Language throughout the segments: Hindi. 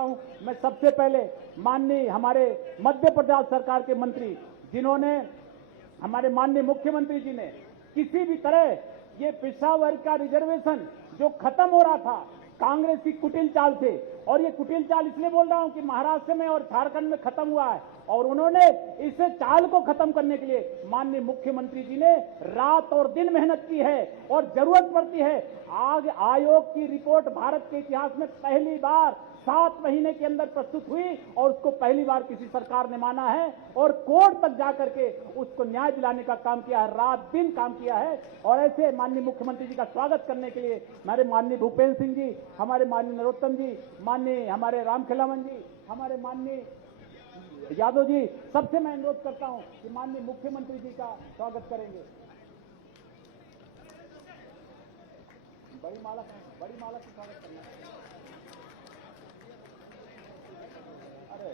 चाहता हूं। मैं सबसे पहले माननीय हमारे मध्य प्रदेश सरकार के मंत्री, जिन्होंने हमारे माननीय मुख्यमंत्री जी ने किसी भी तरह ये पिछड़ा वर्ग का रिजर्वेशन जो खत्म हो रहा था कांग्रेस की कुटिल चाल से, और ये कुटिल चाल इसलिए बोल रहा हूं कि महाराष्ट्र में और झारखंड में खत्म हुआ है, और उन्होंने इस चाल को खत्म करने के लिए माननीय मुख्यमंत्री जी ने रात और दिन मेहनत की है। और जरूरत पड़ती है, आज आयोग की रिपोर्ट भारत के इतिहास में पहली बार 7 महीने के अंदर प्रस्तुत हुई, और उसको पहली बार किसी सरकार ने माना है और कोर्ट तक जाकर के उसको न्याय दिलाने का काम किया है, रात दिन काम किया है। और ऐसे माननीय मुख्यमंत्री जी का स्वागत करने के लिए हमारे माननीय भूपेंद्र सिंह जी, हमारे माननीय नरोत्तम जी, माननीय हमारे रामखेलावन जी, हमारे माननीय यादव जी, सबसे मैं अनुरोध करता हूं कि माननीय मुख्यमंत्री जी का स्वागत करेंगे। बड़ी माला से स्वागत करना है। अरे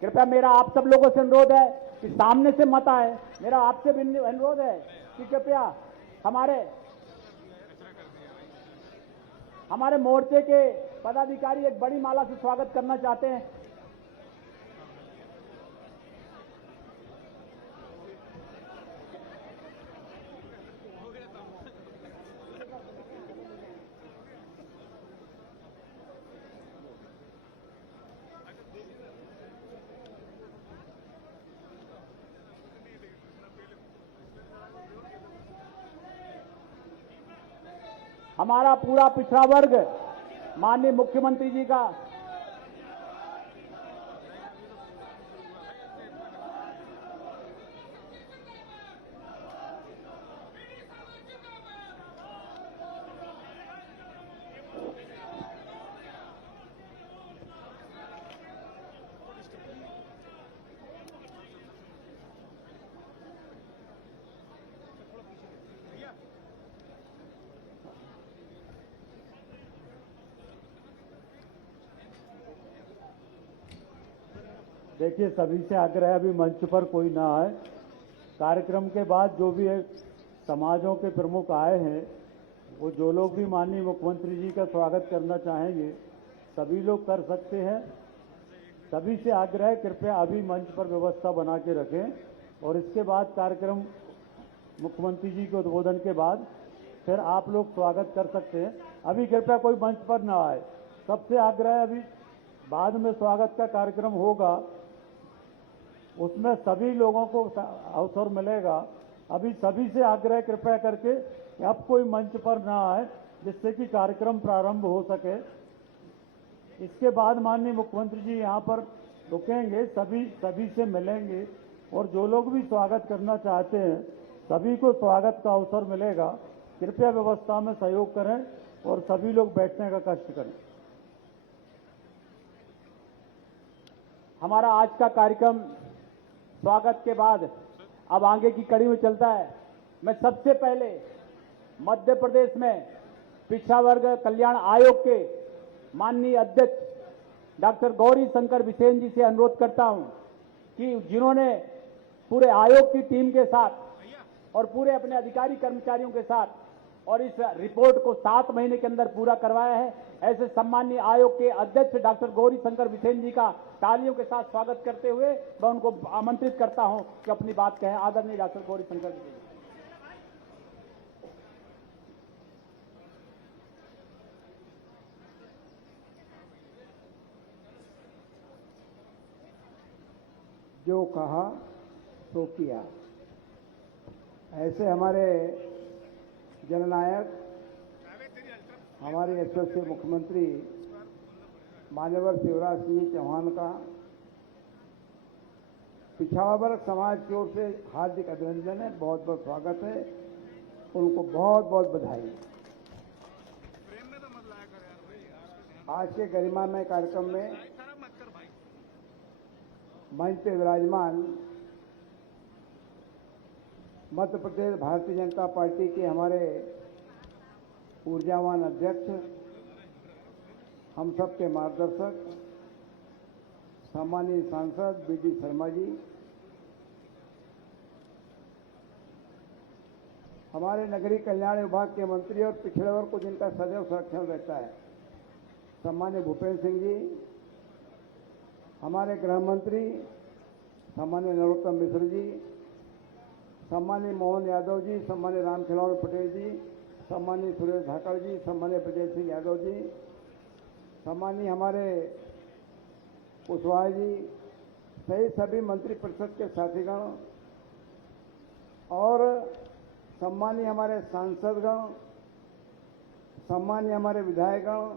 कृपया मेरा आप सब लोगों से अनुरोध है कि सामने से मत आए। मेरा आपसे भी अनुरोध है कि कृपया हमारे मोर्चे के पदाधिकारी एक बड़ी माला से स्वागत करना चाहते हैं। हमारा पूरा पिछड़ा वर्ग माननीय मुख्यमंत्री जी का देखिए, सभी से आग्रह है अभी मंच पर कोई ना आए। कार्यक्रम के बाद जो भी है समाजों के प्रमुख आए हैं, वो जो लोग भी माननीय मुख्यमंत्री जी का स्वागत करना चाहेंगे सभी लोग कर सकते हैं। सभी से आग्रह है कृपया अभी मंच पर व्यवस्था बना के रखें, और इसके बाद कार्यक्रम मुख्यमंत्री जी के उद्बोधन के बाद फिर आप लोग स्वागत कर सकते हैं। अभी कृपया कोई मंच पर ना आए। सबसे आग्रह है, अभी बाद में स्वागत का कार्यक्रम होगा, उसमें सभी लोगों को अवसर मिलेगा। अभी सभी से आग्रह कृपया करके कि अब कोई मंच पर ना आए, जिससे कि कार्यक्रम प्रारंभ हो सके। इसके बाद माननीय मुख्यमंत्री जी यहाँ पर रुकेंगे, सभी से मिलेंगे, और जो लोग भी स्वागत करना चाहते हैं सभी को स्वागत का अवसर मिलेगा। कृपया व्यवस्था में सहयोग करें और सभी लोग बैठने का कष्ट करें। हमारा आज का कार्यक्रम स्वागत के बाद अब आगे की कड़ी में चलता है। मैं सबसे पहले मध्य प्रदेश में पिछड़ा वर्ग कल्याण आयोग के माननीय अध्यक्ष डॉक्टर गौरी शंकर बिसेन जी से अनुरोध करता हूं कि जिन्होंने पूरे आयोग की टीम के साथ और पूरे अपने अधिकारी कर्मचारियों के साथ और इस रिपोर्ट को 7 महीने के अंदर पूरा करवाया है, ऐसे सम्मानीय आयोग के अध्यक्ष डॉक्टर गौरी शंकर बिसेन जी का तालियों के साथ स्वागत करते हुए मैं उनको आमंत्रित करता हूं कि अपनी बात कहें। आदरणीय डॉक्टर गौरी शंकर बिसेन जी। जो कहा सो किया, ऐसे हमारे जननायक हमारे यशस्वी मुख्यमंत्री मान्यवर शिवराज सिंह चौहान का पिछड़ा वर्ग समाज की ओर से हार्दिक अभिनंदन है, बहुत बहुत स्वागत है, उनको बहुत बहुत बधाई। आज के गरिमामय कार्यक्रम में मंच पे विराजमान मध्य प्रदेश भारतीय जनता पार्टी के हमारे ऊर्जावान अध्यक्ष, हम सब के मार्गदर्शक सम्मानीय सांसद बीडी शर्मा जी, हमारे नगरीय कल्याण विभाग के मंत्री और पिछड़े वर्ग को जिनका सदैव संरक्षण रहता है, सम्मानीय भूपेंद्र सिंह जी, हमारे गृह मंत्री सम्मानीय नरोत्तम मिश्र जी, सम्मानीय मोहन यादव जी, सम्मानीय रामखिलावन पटेल जी, सम्मानीय सुरेश धाकड़ जी, सम्मानीय ब्रजेश सिंह यादव जी, सम्मानीय हमारे कुशवाहा जी सहित सभी मंत्री परिषद के साथीगण और सम्मानीय हमारे सांसदगण, सम्मानीय हमारे विधायकगण,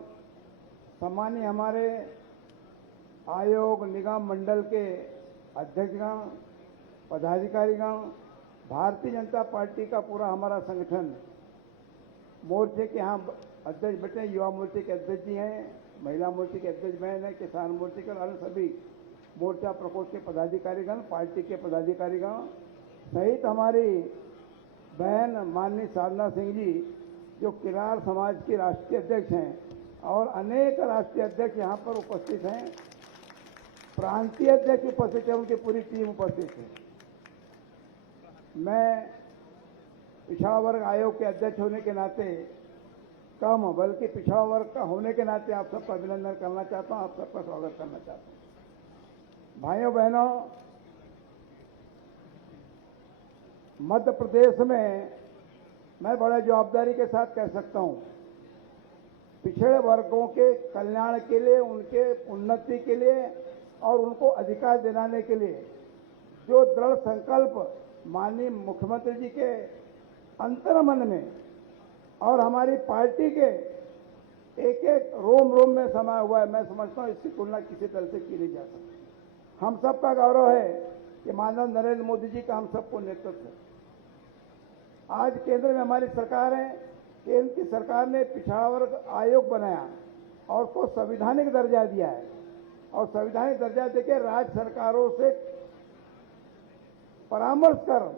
सम्मानीय हमारे आयोग निगम मंडल के अध्यक्षगण, पदाधिकारीगण, भारतीय जनता पार्टी का पूरा हमारा संगठन, मोर्चे के यहाँ अध्यक्ष बैठे, युवा मोर्चे के अध्यक्ष जी हैं, महिला मोर्चे के अध्यक्ष बहन है, किसान मोर्चे के अन्य सभी मोर्चा प्रकोष्ठ के पदाधिकारीगण, पार्टी के पदाधिकारीगण सहित हमारी बहन माननीय साधना सिंह जी जो किरार समाज की राष्ट्रीय अध्यक्ष हैं और अनेक राष्ट्रीय अध्यक्ष यहाँ पर उपस्थित हैं, प्रांतीय अध्यक्ष उपस्थित हैं, उनकी पूरी टीम उपस्थित है। मैं पिछड़ा वर्ग आयोग के अध्यक्ष होने के नाते कम बल्कि पिछड़ा वर्ग का होने के नाते आप सबका अभिनंदन करना चाहता हूं, आप सबका स्वागत करना चाहता हूं। भाइयों बहनों, मध्य प्रदेश में मैं बड़े जवाबदारी के साथ कह सकता हूं, पिछड़े वर्गों के कल्याण के लिए, उनके उन्नति के लिए और उनको अधिकार दिलाने के लिए जो दृढ़ संकल्प माननीय मुख्यमंत्री जी के अंतर्मन में और हमारी पार्टी के एक एक रोम रोम में समाया हुआ है, मैं समझता हूं इसकी तुलना किसी तरह से की नहीं जा सकती। हम सबका गौरव है कि माननीय नरेंद्र मोदी जी का हम सबको नेतृत्व है। आज केंद्र में हमारी सरकार है, केंद्र की सरकार ने पिछड़ा वर्ग आयोग बनाया और उसको संवैधानिक दर्जा दिया है और संवैधानिक दर्जा देकर राज्य सरकारों से परामर्श कर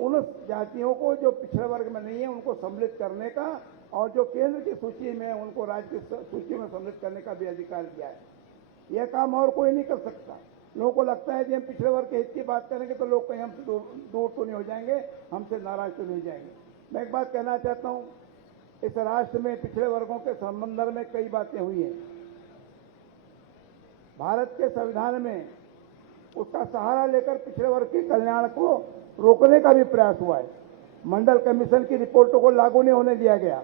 उन जातियों को जो पिछड़े वर्ग में नहीं है उनको सम्मिलित करने का और जो केंद्र की सूची में उनको राज्य की सूची में सम्मिलित करने का भी अधिकार दिया है। यह काम और कोई नहीं कर सकता। लोगों को लगता है कि हम पिछड़े वर्ग के हित की बात करेंगे तो लोग कहीं हमसे दूर तो नहीं हो जाएंगे, हमसे नाराज तो नहीं हो जाएंगे। मैं एक बात कहना चाहता हूं, इस राष्ट्र में पिछड़े वर्गों के संबंध में कई बातें हुई हैं। भारत के संविधान में उसका सहारा लेकर पिछड़े वर्ग के कल्याण को रोकने का भी प्रयास हुआ है। मंडल कमीशन की रिपोर्टों को लागू नहीं होने दिया गया।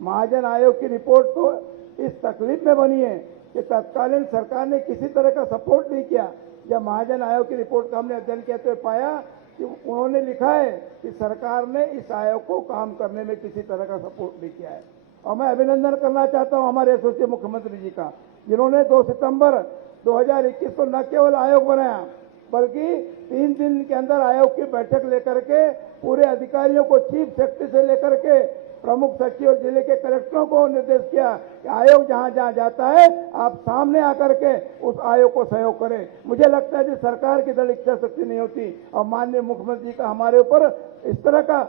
महाजन आयोग की रिपोर्ट तो इस तकलीफ में बनी है कि तत्कालीन सरकार ने किसी तरह का सपोर्ट नहीं किया। जब महाजन आयोग की रिपोर्ट का हमने अध्ययन किया तो पाया कि उन्होंने लिखा है कि सरकार ने इस आयोग को काम करने में किसी तरह का सपोर्ट नहीं किया है। और मैं अभिनंदन करना चाहता हूं हमारे यशस्वी मुख्यमंत्री जी का, जिन्होंने 2 सितंबर 2021 को न केवल आयोग बनाया बल्कि 3 दिन के अंदर आयोग की बैठक लेकर के पूरे अधिकारियों को चीफ सेक्रेटरी से लेकर के प्रमुख सचिव और जिले के कलेक्टरों को निर्देश किया कि आयोग जहां जहां जाता है आप सामने आकर के उस आयोग को सहयोग करें। मुझे लगता है कि सरकार की दृढ़ इच्छा शक्ति नहीं होती और माननीय मुख्यमंत्री जी का हमारे ऊपर इस तरह का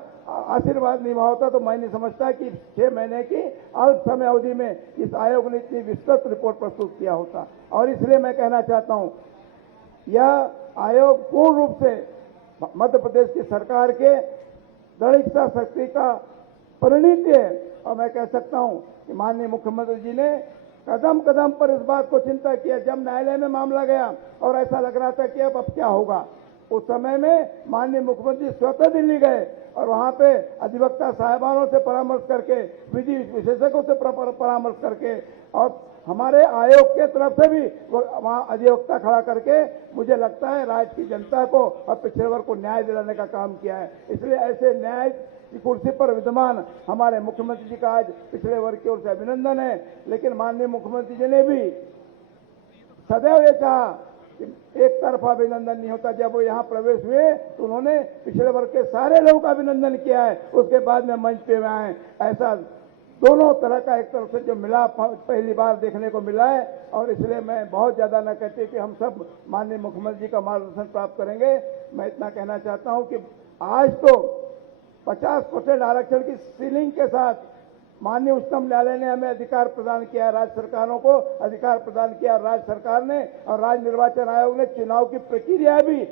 आशीर्वाद नहीं होता तो मैं नहीं समझता कि 6 महीने की अल्प समय अवधि में इस आयोग ने इतनी विस्तृत रिपोर्ट प्रस्तुत किया होता। और इसलिए मैं कहना चाहता हूं, यह आयोग पूर्ण रूप से मध्य प्रदेश की सरकार के दृढ़ इच्छा शक्ति का परिणति है। और मैं कह सकता हूं कि माननीय मुख्यमंत्री जी ने कदम कदम पर इस बात को चिंता किया। जब न्यायालय में मामला गया और ऐसा लग रहा था कि अब क्या होगा, उस समय में माननीय मुख्यमंत्री स्वतः दिल्ली गए और वहां पे अधिवक्ता साहिबानों से परामर्श करके, विधि विशेषज्ञों से परामर्श करके और हमारे आयोग के तरफ से भी वहां अधिवक्ता खड़ा करके मुझे लगता है राज्य की जनता को और पिछड़े वर्ग को न्याय दिलाने का काम किया है। इसलिए ऐसे न्याय की कुर्सी पर विद्यमान हमारे मुख्यमंत्री जी का आज पिछड़े वर्ग की ओर से अभिनंदन है। लेकिन माननीय मुख्यमंत्री जी ने भी सदैव ये चाहा कि एक तरफा अभिनंदन नहीं होता। जब वो यहाँ प्रवेश हुए तो उन्होंने पिछड़े वर्ग के सारे लोगों का अभिनंदन किया है, उसके बाद में मंच पे आए। ऐसा दोनों तरह का एक तरफ से जो मिला पहली बार देखने को मिला है। और इसलिए मैं बहुत ज्यादा न कहते कि हम सब माननीय मुख्यमंत्री जी का मार्गदर्शन प्राप्त करेंगे। मैं इतना कहना चाहता हूं कि आज तो 50% आरक्षण की सीलिंग के साथ माननीय उच्चतम न्यायालय ने हमें अधिकार प्रदान किया है, राज्य सरकारों को अधिकार प्रदान किया राज्य सरकार ने, और राज्य निर्वाचन आयोग ने चुनाव की प्रक्रिया भी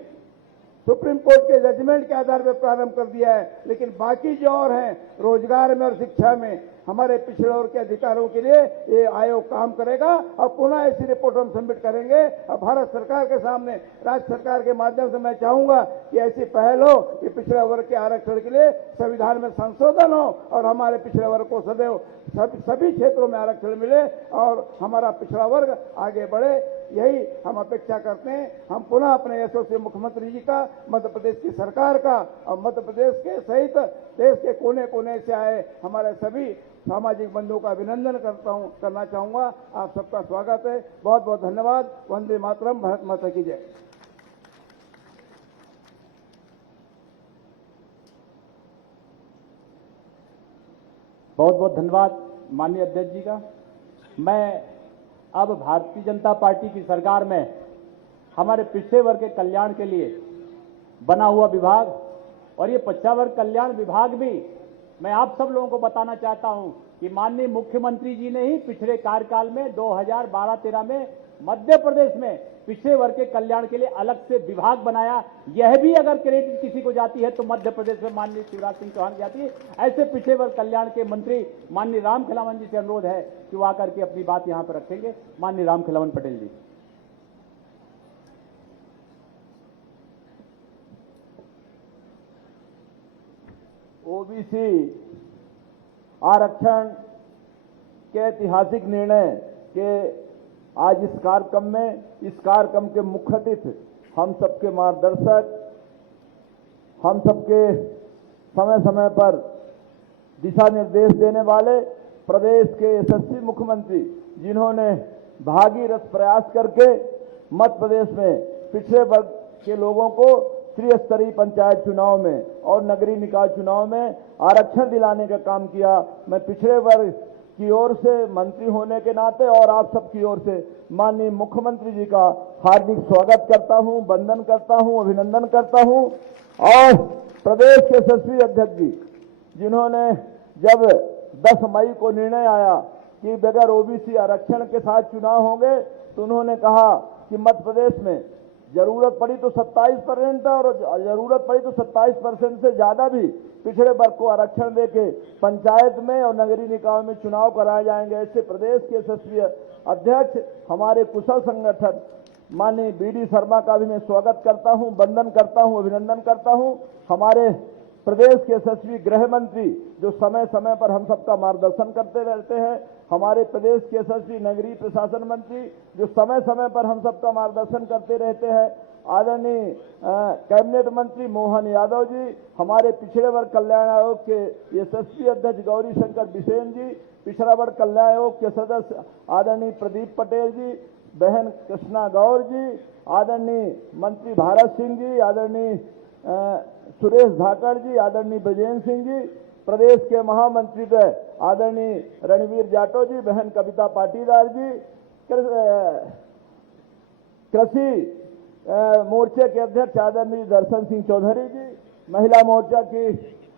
सुप्रीम कोर्ट के जजमेंट के आधार पर प्रारंभ कर दिया है। लेकिन बाकी जो और हैं, रोजगार में और शिक्षा में हमारे पिछड़े वर्ग के अधिकारों के लिए ये आयोग काम करेगा और पुनः ऐसी रिपोर्ट हम सबमिट करेंगे। और भारत सरकार के सामने राज्य सरकार के माध्यम से मैं चाहूंगा कि ऐसी पहल हो कि पिछड़े वर्ग के आरक्षण के लिए संविधान में संशोधन हो और हमारे पिछड़े वर्ग को सदैव सभी क्षेत्रों में आरक्षण मिले और हमारा पिछड़ा वर्ग आगे बढ़े। यही हम अपेक्षा करते हैं। हम पुनः अपने यशस्वी मुख्यमंत्री जी का, मध्य प्रदेश की सरकार का और मध्य प्रदेश के सहित देश के कोने कोने से आए हमारे सभी सामाजिक बंधुओं का अभिनंदन करना चाहूंगा। आप सबका स्वागत है। बहुत बहुत धन्यवाद। वंदे मातरम। भारत माता की जय। बहुत बहुत धन्यवाद माननीय अध्यक्ष जी का। मैं अब भारतीय जनता पार्टी की सरकार में हमारे पिछड़े वर्ग के कल्याण के लिए बना हुआ विभाग और ये पिछड़ा वर्ग कल्याण विभाग भी मैं आप सब लोगों को बताना चाहता हूं कि माननीय मुख्यमंत्री जी ने ही पिछले कार्यकाल में 2012-13 में मध्य प्रदेश में पिछड़े वर्ग के कल्याण के लिए अलग से विभाग बनाया। यह भी अगर क्रेडिट किसी को जाती है तो मध्य प्रदेश में माननीय शिवराज सिंह चौहान जाती है। ऐसे पिछड़े वर्ग कल्याण के मंत्री माननीय राम खिलावन जी से अनुरोध है कि वो आकर के अपनी बात यहां पर रखेंगे। माननीय राम खिलावन पटेल जी। ओबीसी आरक्षण के ऐतिहासिक निर्णय के आज इस कार्यक्रम के मुख्य अतिथि हम सबके मार्गदर्शक, हम सबके समय समय पर दिशा निर्देश देने वाले प्रदेश के यशस्वी मुख्यमंत्री, जिन्होंने भागीरथ प्रयास करके मध्य प्रदेश में पिछड़े वर्ग के लोगों को त्रिस्तरीय पंचायत चुनाव में और नगरीय निकाय चुनाव में आरक्षण दिलाने का काम किया। मैं पिछड़े वर्ग की ओर से मंत्री होने के नाते और आप सबकी ओर से माननीय मुख्यमंत्री जी का हार्दिक स्वागत करता हूं, वंदन करता हूं, अभिनंदन करता हूं। और प्रदेश के यशस्वी अध्यक्ष जी, जिन्होंने जब 10 मई को निर्णय आया कि बगैर ओबीसी आरक्षण के साथ चुनाव होंगे, तो उन्होंने कहा कि मध्य प्रदेश में जरूरत पड़ी तो 27% और जरूरत पड़ी तो 27% से ज्यादा भी पिछड़े वर्ग को आरक्षण देके पंचायत में और नगरीय निकाय में चुनाव कराए जाएंगे। ऐसे प्रदेश के यशस्वी अध्यक्ष, हमारे कुशल संगठन माननीय बीडी शर्मा का भी मैं स्वागत करता हूं, वंदन करता हूं, अभिनंदन करता हूं। हमारे प्रदेश के यशस्वी गृह मंत्री, जो समय समय पर हम सबका मार्गदर्शन करते रहते हैं। हमारे प्रदेश के यशस्वी नगरीय प्रशासन मंत्री, जो समय समय पर हम सबका मार्गदर्शन करते रहते हैं। आदरणीय कैबिनेट मंत्री मोहन यादव जी, हमारे पिछड़े वर्ग कल्याण आयोग के यशस्वी अध्यक्ष गौरी शंकर बिसेन जी, पिछड़ा वर्ग कल्याण आयोग के सदस्य आदरणीय प्रदीप पटेल जी, बहन कृष्णा गौर जी, आदरणीय मंत्री भारत सिंह जी, आदरणीय सुरेश धाकड़ जी, आदरणीय ब्रजेंद्र सिंह जी, प्रदेश के महामंत्री आदरणीय रणवीर जाटव जी, बहन कविता पाटीदार जी, कृषि मोर्चे के अध्यक्ष आदरणीय दर्शन सिंह चौधरी जी, महिला मोर्चा की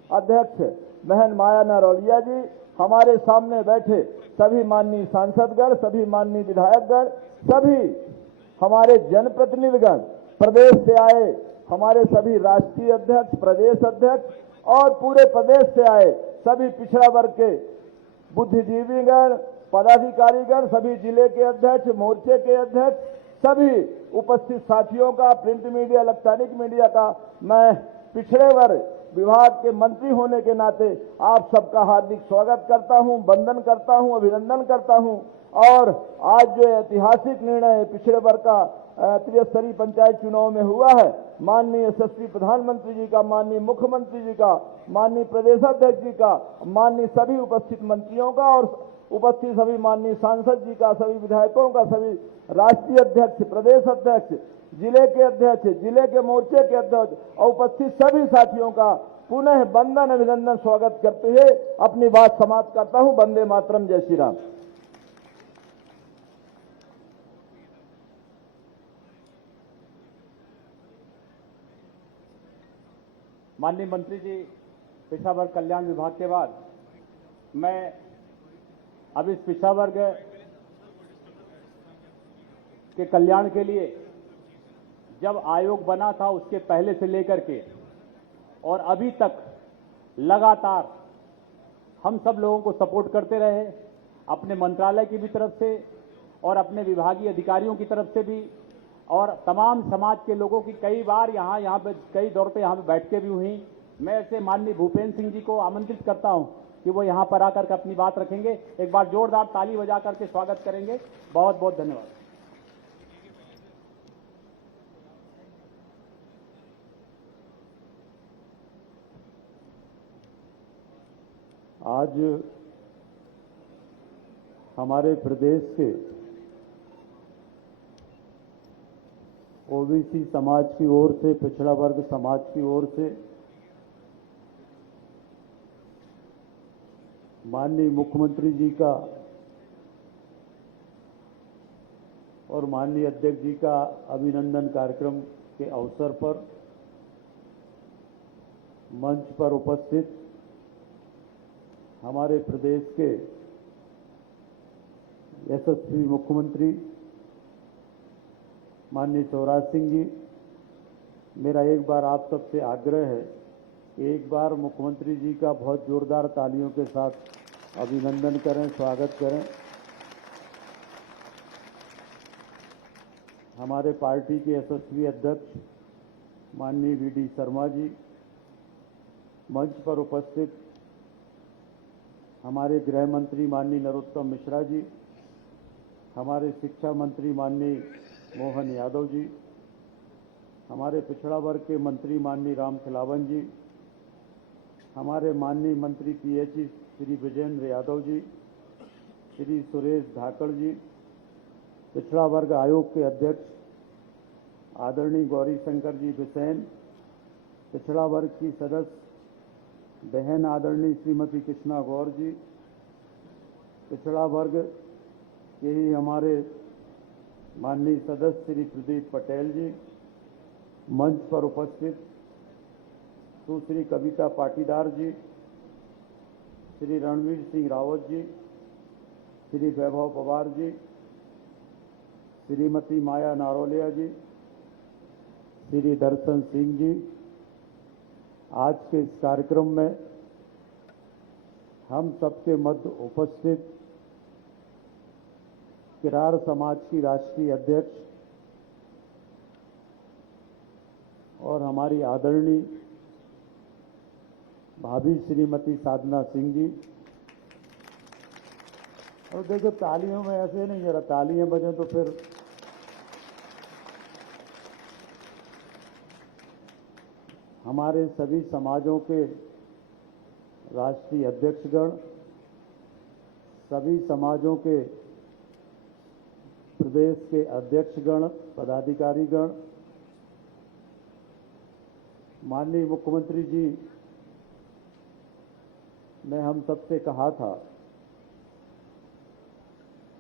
अध्यक्ष बहन माया नरौलिया जी, हमारे सामने बैठे सभी माननीय सांसदगण, सभी माननीय विधायकगण, सभी हमारे जनप्रतिनिधिगण, प्रदेश से आए हमारे सभी राष्ट्रीय अध्यक्ष, प्रदेश अध्यक्ष और पूरे प्रदेश से आए सभी पिछड़ा वर्ग के बुद्धिजीवीगण, पदाधिकारीगण, सभी जिले के अध्यक्ष, मोर्चे के अध्यक्ष, सभी उपस्थित साथियों का, प्रिंट मीडिया, इलेक्ट्रॉनिक मीडिया का मैं पिछड़े वर्ग विभाग के मंत्री होने के नाते आप सबका हार्दिक स्वागत करता हूं, वंदन करता हूं, अभिनंदन करता हूं। और आज जो ऐतिहासिक निर्णय पिछड़े वर्ग का त्रिस्तरीय पंचायत चुनाव में हुआ है, माननीय यशस्वी प्रधानमंत्री जी का, माननीय मुख्यमंत्री जी का, माननीय प्रदेशाध्यक्ष जी का, माननीय सभी उपस्थित मंत्रियों का और उपस्थित सभी माननीय सांसद जी का, सभी विधायकों का, सभी राष्ट्रीय अध्यक्ष, प्रदेश अध्यक्ष, जिले के अध्यक्ष, जिले के मोर्चे के अध्यक्ष और उपस्थित सभी साथियों का पुनः वंदन, अभिनंदन, स्वागत करते हुए अपनी बात समाप्त करता हूं। वंदे मातरम, जय श्री राम। माननीय मंत्री जी, पिछड़ा वर्ग कल्याण विभाग के बाद मैं अब इस पिछड़ा वर्ग के कल्याण के लिए जब आयोग बना था उसके पहले से लेकर के और अभी तक लगातार हम सब लोगों को सपोर्ट करते रहे, अपने मंत्रालय की भी तरफ से और अपने विभागीय अधिकारियों की तरफ से भी, और तमाम समाज के लोगों की कई बार यहाँ पे कई दौर पे यहाँ पे बैठकें भी हुई। मैं ऐसे माननीय भूपेंद्र सिंह जी को आमंत्रित करता हूं कि वो यहाँ पर आकर के अपनी बात रखेंगे। एक बार जोरदार ताली बजा करके स्वागत करेंगे। बहुत बहुत धन्यवाद। आज हमारे प्रदेश के ओबीसी समाज की ओर से, पिछड़ा वर्ग समाज की ओर से माननीय मुख्यमंत्री जी का और माननीय अध्यक्ष जी का अभिनंदन कार्यक्रम के अवसर पर मंच पर उपस्थित हमारे प्रदेश के यशस्वी मुख्यमंत्री माननीय शिवराज सिंह जी, मेरा एक बार आप सबसे आग्रह है कि एक बार मुख्यमंत्री जी का बहुत जोरदार तालियों के साथ अभिनंदन करें, स्वागत करें। हमारे पार्टी के यशस्वी अध्यक्ष माननीय वीडी शर्मा जी, मंच पर उपस्थित हमारे गृह मंत्री माननीय नरोत्तम मिश्रा जी, हमारे शिक्षा मंत्री माननीय मोहन यादव जी, हमारे पिछड़ा वर्ग के मंत्री माननीय राम खिलावन जी, हमारे माननीय मंत्री पीएचई श्री विजेंद्र यादव जी, श्री सुरेश धाकड़ जी, पिछड़ा वर्ग आयोग के अध्यक्ष आदरणीय गौरी शंकर जी बिसेन, पिछड़ा वर्ग की सदस्य बहन आदरणीय श्रीमती कृष्णा गौर जी, पिछड़ा वर्ग के ही हमारे माननीय सदस्य श्री प्रदीप पटेल जी, मंच पर उपस्थित सुश्री कविता पाटीदार जी, श्री रणवीर सिंह रावत जी, श्री वैभव पवार जी, श्रीमती माया नारोलिया जी, श्री दर्शन सिंह जी, आज के इस कार्यक्रम में हम सबके मध्य उपस्थित किरार समाज की राष्ट्रीय अध्यक्ष और हमारी आदरणीय भाभी श्रीमती साधना सिंह जी। और देखो तालियों में ऐसे नहीं, जरा तालियां बजें तो फिर हमारे सभी समाजों के राष्ट्रीय अध्यक्षगण, सभी समाजों के प्रदेश के अध्यक्षगण, पदाधिकारीगण, माननीय मुख्यमंत्री जी ने हम सबसे कहा था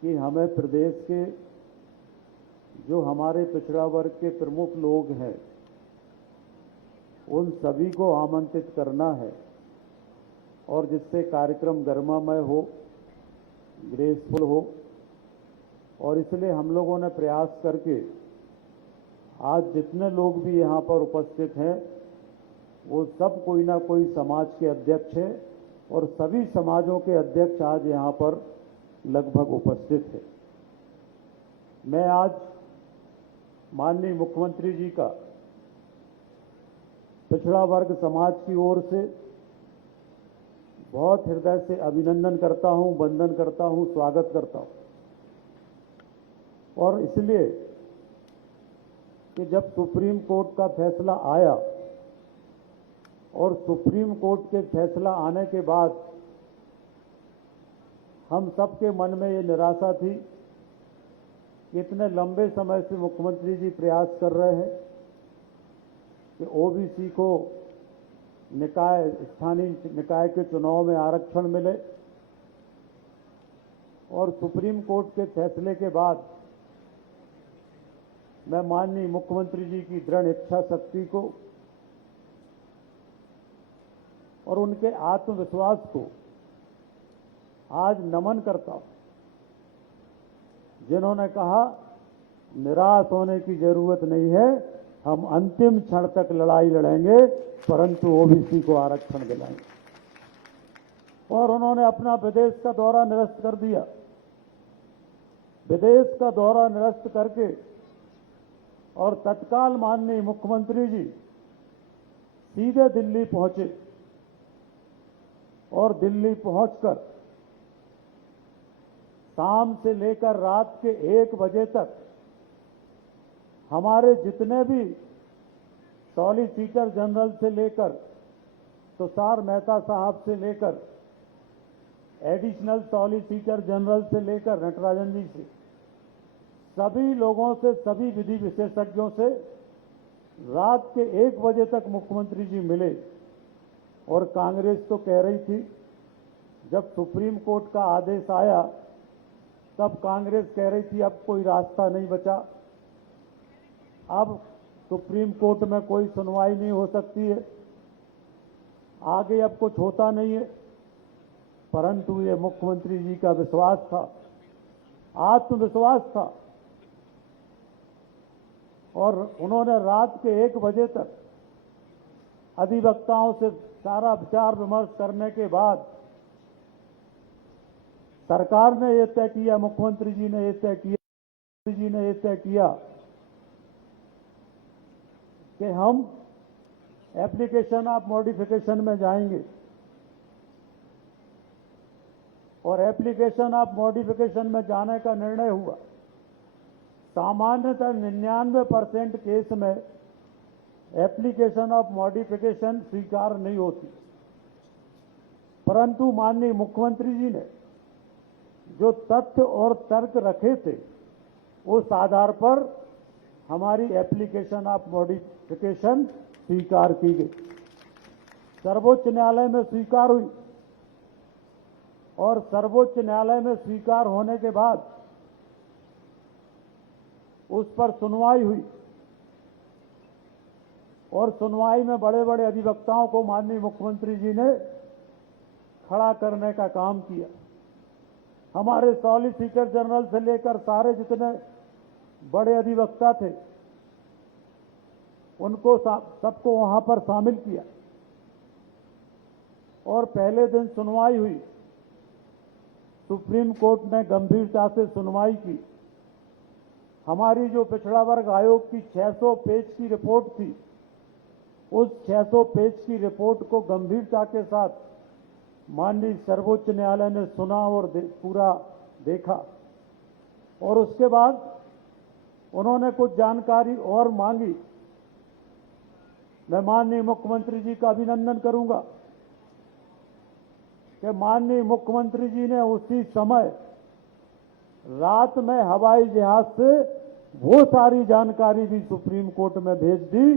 कि हमें प्रदेश के जो हमारे पिछड़ा वर्ग के प्रमुख लोग हैं उन सभी को आमंत्रित करना है और जिससे कार्यक्रम गरिमामय हो, ग्रेसफुल हो। और इसलिए हम लोगों ने प्रयास करके आज जितने लोग भी यहाँ पर उपस्थित हैं वो सब कोई ना कोई समाज के अध्यक्ष है और सभी समाजों के अध्यक्ष आज यहाँ पर लगभग उपस्थित है। मैं आज माननीय मुख्यमंत्री जी का पिछड़ा वर्ग समाज की ओर से बहुत हृदय से अभिनंदन करता हूं, वंदन करता हूं, स्वागत करता हूं। और इसलिए कि जब सुप्रीम कोर्ट का फैसला आया और सुप्रीम कोर्ट के फैसला आने के बाद हम सबके मन में ये निराशा थी कि इतने लंबे समय से मुख्यमंत्री जी प्रयास कर रहे हैं कि ओबीसी को स्थानीय निकाय के चुनाव में आरक्षण मिले, और सुप्रीम कोर्ट के फैसले के बाद मैं माननीय मुख्यमंत्री जी की दृढ़ इच्छा शक्ति को और उनके आत्मविश्वास को आज नमन करता हूं। जिन्होंने कहा निराश होने की जरूरत नहीं है, हम अंतिम क्षण तक लड़ाई लड़ेंगे, परंतु ओबीसी को आरक्षण दिलाएंगे। और उन्होंने अपना विदेश का दौरा निरस्त कर दिया। विदेश का दौरा निरस्त करके और तत्काल माननीय मुख्यमंत्री जी सीधे दिल्ली पहुंचे और दिल्ली पहुंचकर शाम से लेकर रात के 1 बजे तक हमारे जितने भी सॉलिसिटर जनरल से लेकर तुषार मेहता साहब से लेकर एडिशनल सॉलिसिटर जनरल से लेकर नटराजन जी से, सभी लोगों से, सभी विधि विशेषज्ञों से रात के 1 बजे तक मुख्यमंत्री जी मिले। और कांग्रेस तो कह रही थी, जब सुप्रीम कोर्ट का आदेश आया तब कांग्रेस कह रही थी अब कोई रास्ता नहीं बचा, अब सुप्रीम कोर्ट में कोई सुनवाई नहीं हो सकती है, आगे अब कुछ होता नहीं है। परंतु ये मुख्यमंत्री जी का विश्वास था, आत्मविश्वास था, और उन्होंने रात के 1 बजे तक अधिवक्ताओं से सारा विचार विमर्श करने के बाद सरकार ने यह तय किया, मुख्यमंत्री जी ने यह तय किया कि हम एप्लीकेशन ऑफ मॉडिफिकेशन में जाएंगे। और एप्लीकेशन ऑफ मॉडिफिकेशन में जाने का निर्णय हुआ। सामान्यतः 99% केस में एप्लीकेशन ऑफ मॉडिफिकेशन स्वीकार नहीं होती, परंतु माननीय मुख्यमंत्री जी ने जो तथ्य और तर्क रखे थे उस आधार पर हमारी एप्लीकेशन ऑफ मॉडिफिकेशन स्वीकार की गई, सर्वोच्च न्यायालय में स्वीकार हुई। और सर्वोच्च न्यायालय में स्वीकार होने के बाद उस पर सुनवाई हुई, और सुनवाई में बड़े बड़े अधिवक्ताओं को माननीय मुख्यमंत्री जी ने खड़ा करने का काम किया। हमारे सॉलिसिटर जनरल से लेकर सारे जितने बड़े अधिवक्ता थे उनको सबको वहां पर शामिल किया, और पहले दिन सुनवाई हुई। सुप्रीम कोर्ट ने गंभीरता से सुनवाई की। हमारी जो पिछड़ा वर्ग आयोग की 600 पेज की रिपोर्ट थी, उस 600 पेज की रिपोर्ट को गंभीरता के साथ माननीय सर्वोच्च न्यायालय ने सुना और पूरा देखा। और उसके बाद उन्होंने कुछ जानकारी और मांगी। मैं माननीय मुख्यमंत्री जी का अभिनंदन करूंगा कि माननीय मुख्यमंत्री जी ने उसी समय रात में हवाई जहाज से वो सारी जानकारी भी सुप्रीम कोर्ट में भेज दी,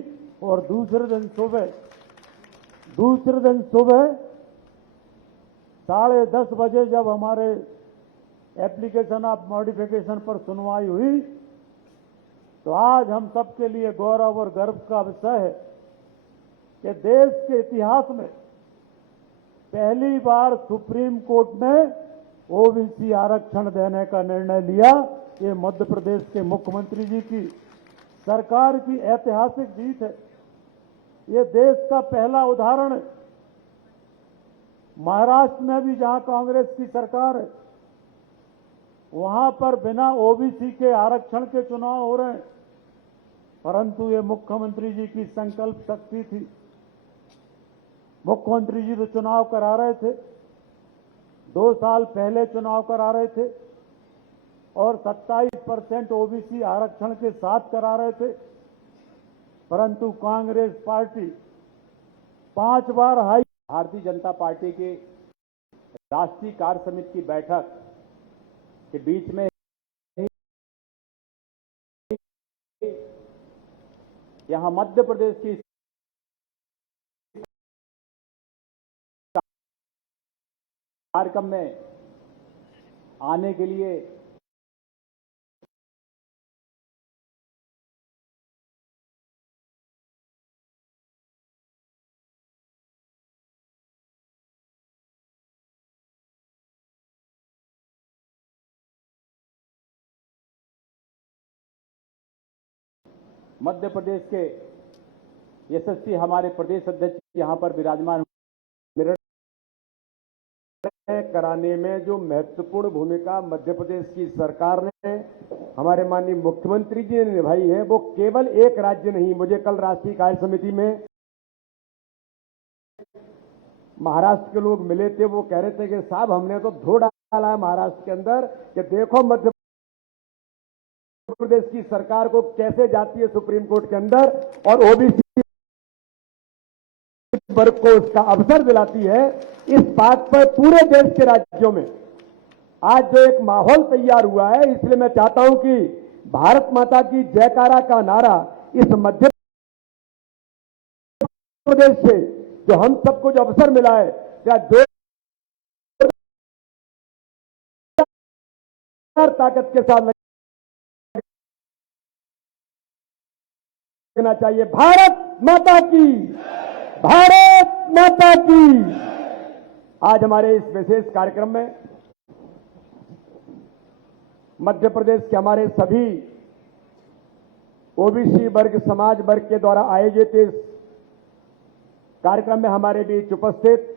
और दूसरे दिन सुबह 10:30 बजे जब हमारे एप्लीकेशन ऑफ मॉडिफिकेशन पर सुनवाई हुई, तो आज हम सबके लिए गौरव और गर्व का विषय है कि देश के इतिहास में पहली बार सुप्रीम कोर्ट ने ओबीसी आरक्षण देने का निर्णय लिया। ये मध्य प्रदेश के मुख्यमंत्री जी की सरकार की ऐतिहासिक जीत है। ये देश का पहला उदाहरण है। महाराष्ट्र में भी जहां कांग्रेस की सरकार है, वहां पर बिना ओबीसी के आरक्षण के चुनाव हो रहे हैं, परंतु ये मुख्यमंत्री जी की संकल्प शक्ति थी। मुख्यमंत्री जी तो चुनाव करा रहे थे, 2 साल पहले चुनाव करा रहे थे, और 27% ओबीसी आरक्षण के साथ करा रहे थे, परंतु कांग्रेस पार्टी 5 बार भारतीय जनता पार्टी की राष्ट्रीय कार्य समिति की बैठक के बीच में यहां मध्य प्रदेश की कार्यक्रम में आने के लिए मध्य प्रदेश के यशस्वी हमारे प्रदेश अध्यक्ष यहाँ पर विराजमान कराने में जो महत्वपूर्ण भूमिका मध्य प्रदेश की सरकार ने, हमारे माननीय मुख्यमंत्री जी ने निभाई है, वो केवल एक राज्य नहीं। मुझे कल राष्ट्रीय कार्य समिति में महाराष्ट्र के लोग मिले थे, वो कह रहे थे कि साहब हमने तो धो डाला है महाराष्ट्र के अंदर कि देखो मध्य प्रदेश की सरकार को कैसे जाती है सुप्रीम कोर्ट के अंदर और ओबीसी वर्ग को उसका अवसर दिलाती है। इस बात पर पूरे देश के राज्यों में आज जो एक माहौल तैयार हुआ है, इसलिए मैं चाहता हूं कि भारत माता की जयकारा का नारा इस मध्य प्रदेश से जो हम सबको जो अवसर मिला है, क्या दो ताकत के साथ लगना चाहिए। भारत माता की, भारत माता की। आज हमारे इस विशेष कार्यक्रम में मध्य प्रदेश के हमारे सभी ओबीसी वर्ग समाज वर्ग के द्वारा आयोजित इस कार्यक्रम में हमारे बीच उपस्थित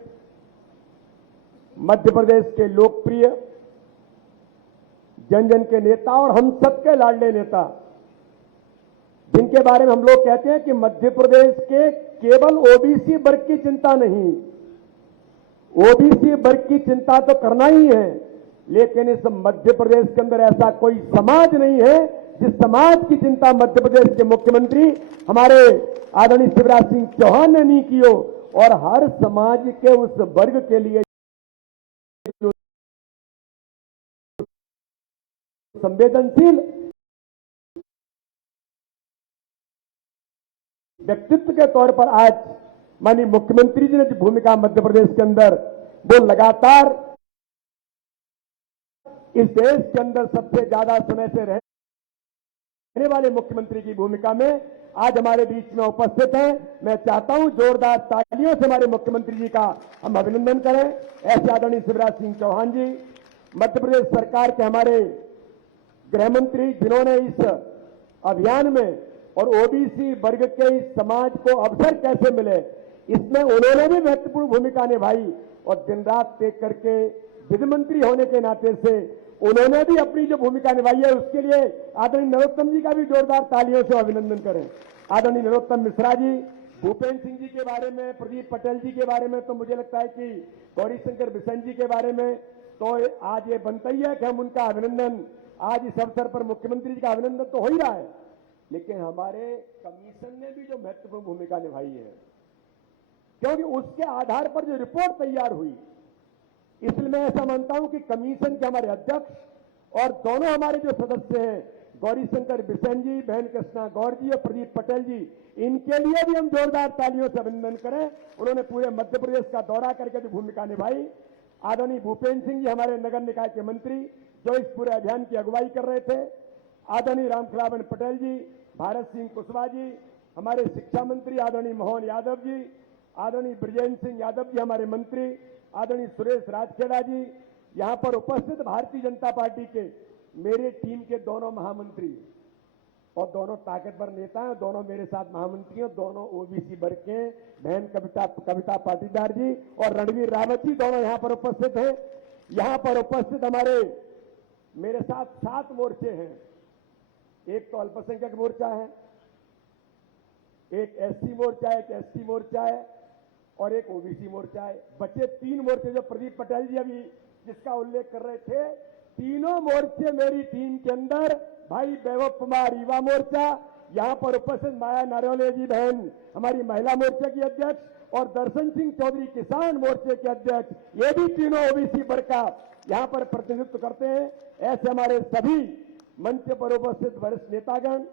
मध्य प्रदेश के लोकप्रिय जन जन के नेता और हम सबके लाडले नेता, जिनके बारे में हम लोग कहते हैं कि मध्य प्रदेश के केवल ओबीसी वर्ग की चिंता नहीं, ओबीसी वर्ग की चिंता तो करना ही है, लेकिन इस मध्य प्रदेश के अंदर ऐसा कोई समाज नहीं है जिस समाज की चिंता मध्य प्रदेश के मुख्यमंत्री हमारे आदरणीय शिवराज सिंह चौहान ने नहीं की हो। और हर समाज के उस वर्ग के लिए संवेदनशील व्यक्तित्व के तौर पर आज माननीय मुख्यमंत्री जी ने जो भूमिका मध्य प्रदेश के अंदर, वो लगातार इस देश के अंदर सबसे ज्यादा समय से रहने वाले मुख्यमंत्री की भूमिका में आज हमारे बीच में उपस्थित हैं। मैं चाहता हूं जोरदार तालियों से हमारे मुख्यमंत्री जी का हम अभिनंदन करें। ऐसे आदरणीय शिवराज सिंह चौहान जी, मध्य प्रदेश सरकार के हमारे गृह मंत्री, जिन्होंने इस अभियान में और ओबीसी वर्ग के इस समाज को अवसर कैसे मिले, इसमें उन्होंने भी महत्वपूर्ण भूमिका निभाई। और दिन रात एक करके विधि मंत्री होने के नाते से उन्होंने भी अपनी जो भूमिका निभाई है, उसके लिए आदरणीय नरोत्तम जी का भी जोरदार तालियों से अभिनंदन करें। आदरणीय नरोत्तम मिश्रा जी, भूपेन्द्र सिंह जी के बारे में, प्रदीप पटेल जी के बारे में, तो मुझे लगता है कि गौरीशंकर बिसेन जी के बारे में तो आज ये बनता ही है कि हम उनका अभिनंदन, आज इस अवसर पर मुख्यमंत्री जी का अभिनंदन तो हो ही रहा है, लेकिन हमारे कमीशन ने भी जो महत्वपूर्ण भूमिका निभाई है, क्योंकि उसके आधार पर जो रिपोर्ट तैयार हुई, इसलिए मैं ऐसा मानता हूं कि कमीशन के हमारे अध्यक्ष और दोनों हमारे जो सदस्य हैं, गौरीशंकर बिसेन जी, बहन कृष्णा गौर जी और प्रदीप पटेल जी, इनके लिए भी हम जोरदार तालियों से अभिनंदन करें। उन्होंने पूरे मध्य प्रदेश का दौरा करके जो भूमिका निभाई। आदरणीय भूपेन्द्र सिंह जी, हमारे नगर निकाय के मंत्री, जो इस पूरे अभियान की अगुवाई कर रहे थे। आदरणीय रामखिलावन पटेल जी, भारत सिंह कुशवाहा जी, हमारे शिक्षा मंत्री आदरणीय मोहन यादव जी, आदरणीय ब्रजेंद्र सिंह यादव जी, हमारे मंत्री, आदरणीय सुरेश राजखेड़ा जी, यहां पर उपस्थित भारतीय जनता पार्टी के मेरे टीम के दोनों महामंत्री और दोनों ताकतवर नेता हैं, दोनों मेरे साथ महामंत्री हैं, दोनों ओबीसी वर्ग के, बहन कविता पाटीदार जी और रणवीर रावत जी, दोनों यहां पर उपस्थित हैं। यहां पर उपस्थित हमारे मेरे साथ 7 मोर्चे हैं। एक तो अल्पसंख्यक मोर्चा है, एक एससी मोर्चा है, एक एसटी मोर्चा है और एक ओबीसी मोर्चा है। बचे 3 मोर्चे जो प्रदीप पटेल जी अभी जिसका उल्लेख कर रहे थे, तीनों मोर्चे मेरी टीम के अंदर, भाई वैभव कुमार युवा मोर्चा, यहां पर उपस्थित माया नारोले जी बहन हमारी महिला मोर्चा की अध्यक्ष और दर्शन सिंह चौधरी किसान मोर्चे के अध्यक्ष, ये भी तीनों ओबीसी वर्ग का यहां पर प्रतिनिधित्व करते हैं। ऐसे हमारे सभी मंच पर उपस्थित वरिष्ठ नेतागण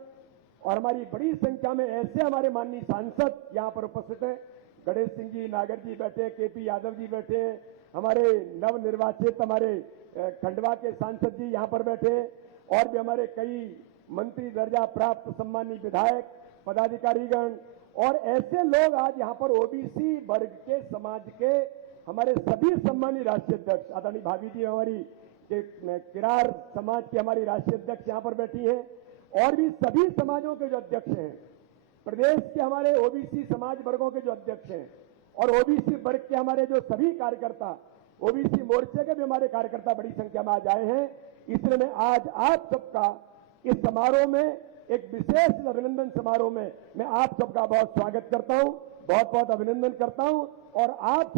और हमारी बड़ी संख्या में ऐसे हमारे माननीय सांसद यहां पर उपस्थित हैं। गणेश सिंह जी नागर जी बैठे, केपी यादव जी बैठे, हमारे नवनिर्वाचित हमारे खंडवा के सांसद जी यहां पर बैठे और भी हमारे कई मंत्री दर्जा प्राप्त सम्मानीय विधायक पदाधिकारीगण और ऐसे लोग आज यहां पर ओबीसी वर्ग के समाज के हमारे सभी सम्मानीय राष्ट्रीय अध्यक्ष, आदरणीय भाभी जी हमारी किरार समाज की हमारी राष्ट्रीय अध्यक्ष यहां पर बैठी हैं और भी सभी समाजों के जो अध्यक्ष हैं, प्रदेश के हमारे ओबीसी समाज वर्गों के जो अध्यक्ष हैं और ओबीसी वर्ग के हमारे जो सभी कार्यकर्ता, ओबीसी मोर्चे के भी हमारे कार्यकर्ता बड़ी संख्या में आज आए हैं, इसलिए मैं आज आप सबका इस समारोह में, एक विशेष अभिनंदन समारोह में मैं आप सबका बहुत स्वागत करता हूं, बहुत बहुत अभिनंदन करता हूं और आप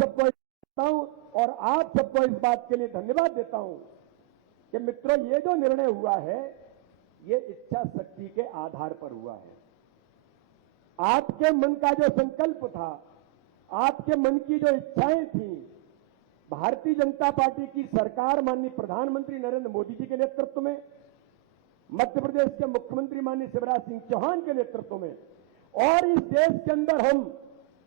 सबको इस बात के लिए धन्यवाद देता हूं कि मित्रों, ये जो निर्णय हुआ है ये इच्छा शक्ति के आधार पर हुआ है। आपके मन का जो संकल्प था, आपके मन की जो इच्छाएं थी, भारतीय जनता पार्टी की सरकार माननीय प्रधानमंत्री नरेंद्र मोदी जी के नेतृत्व में, मध्य प्रदेश के मुख्यमंत्री माननीय शिवराज सिंह चौहान के नेतृत्व में, और इस देश के अंदर हम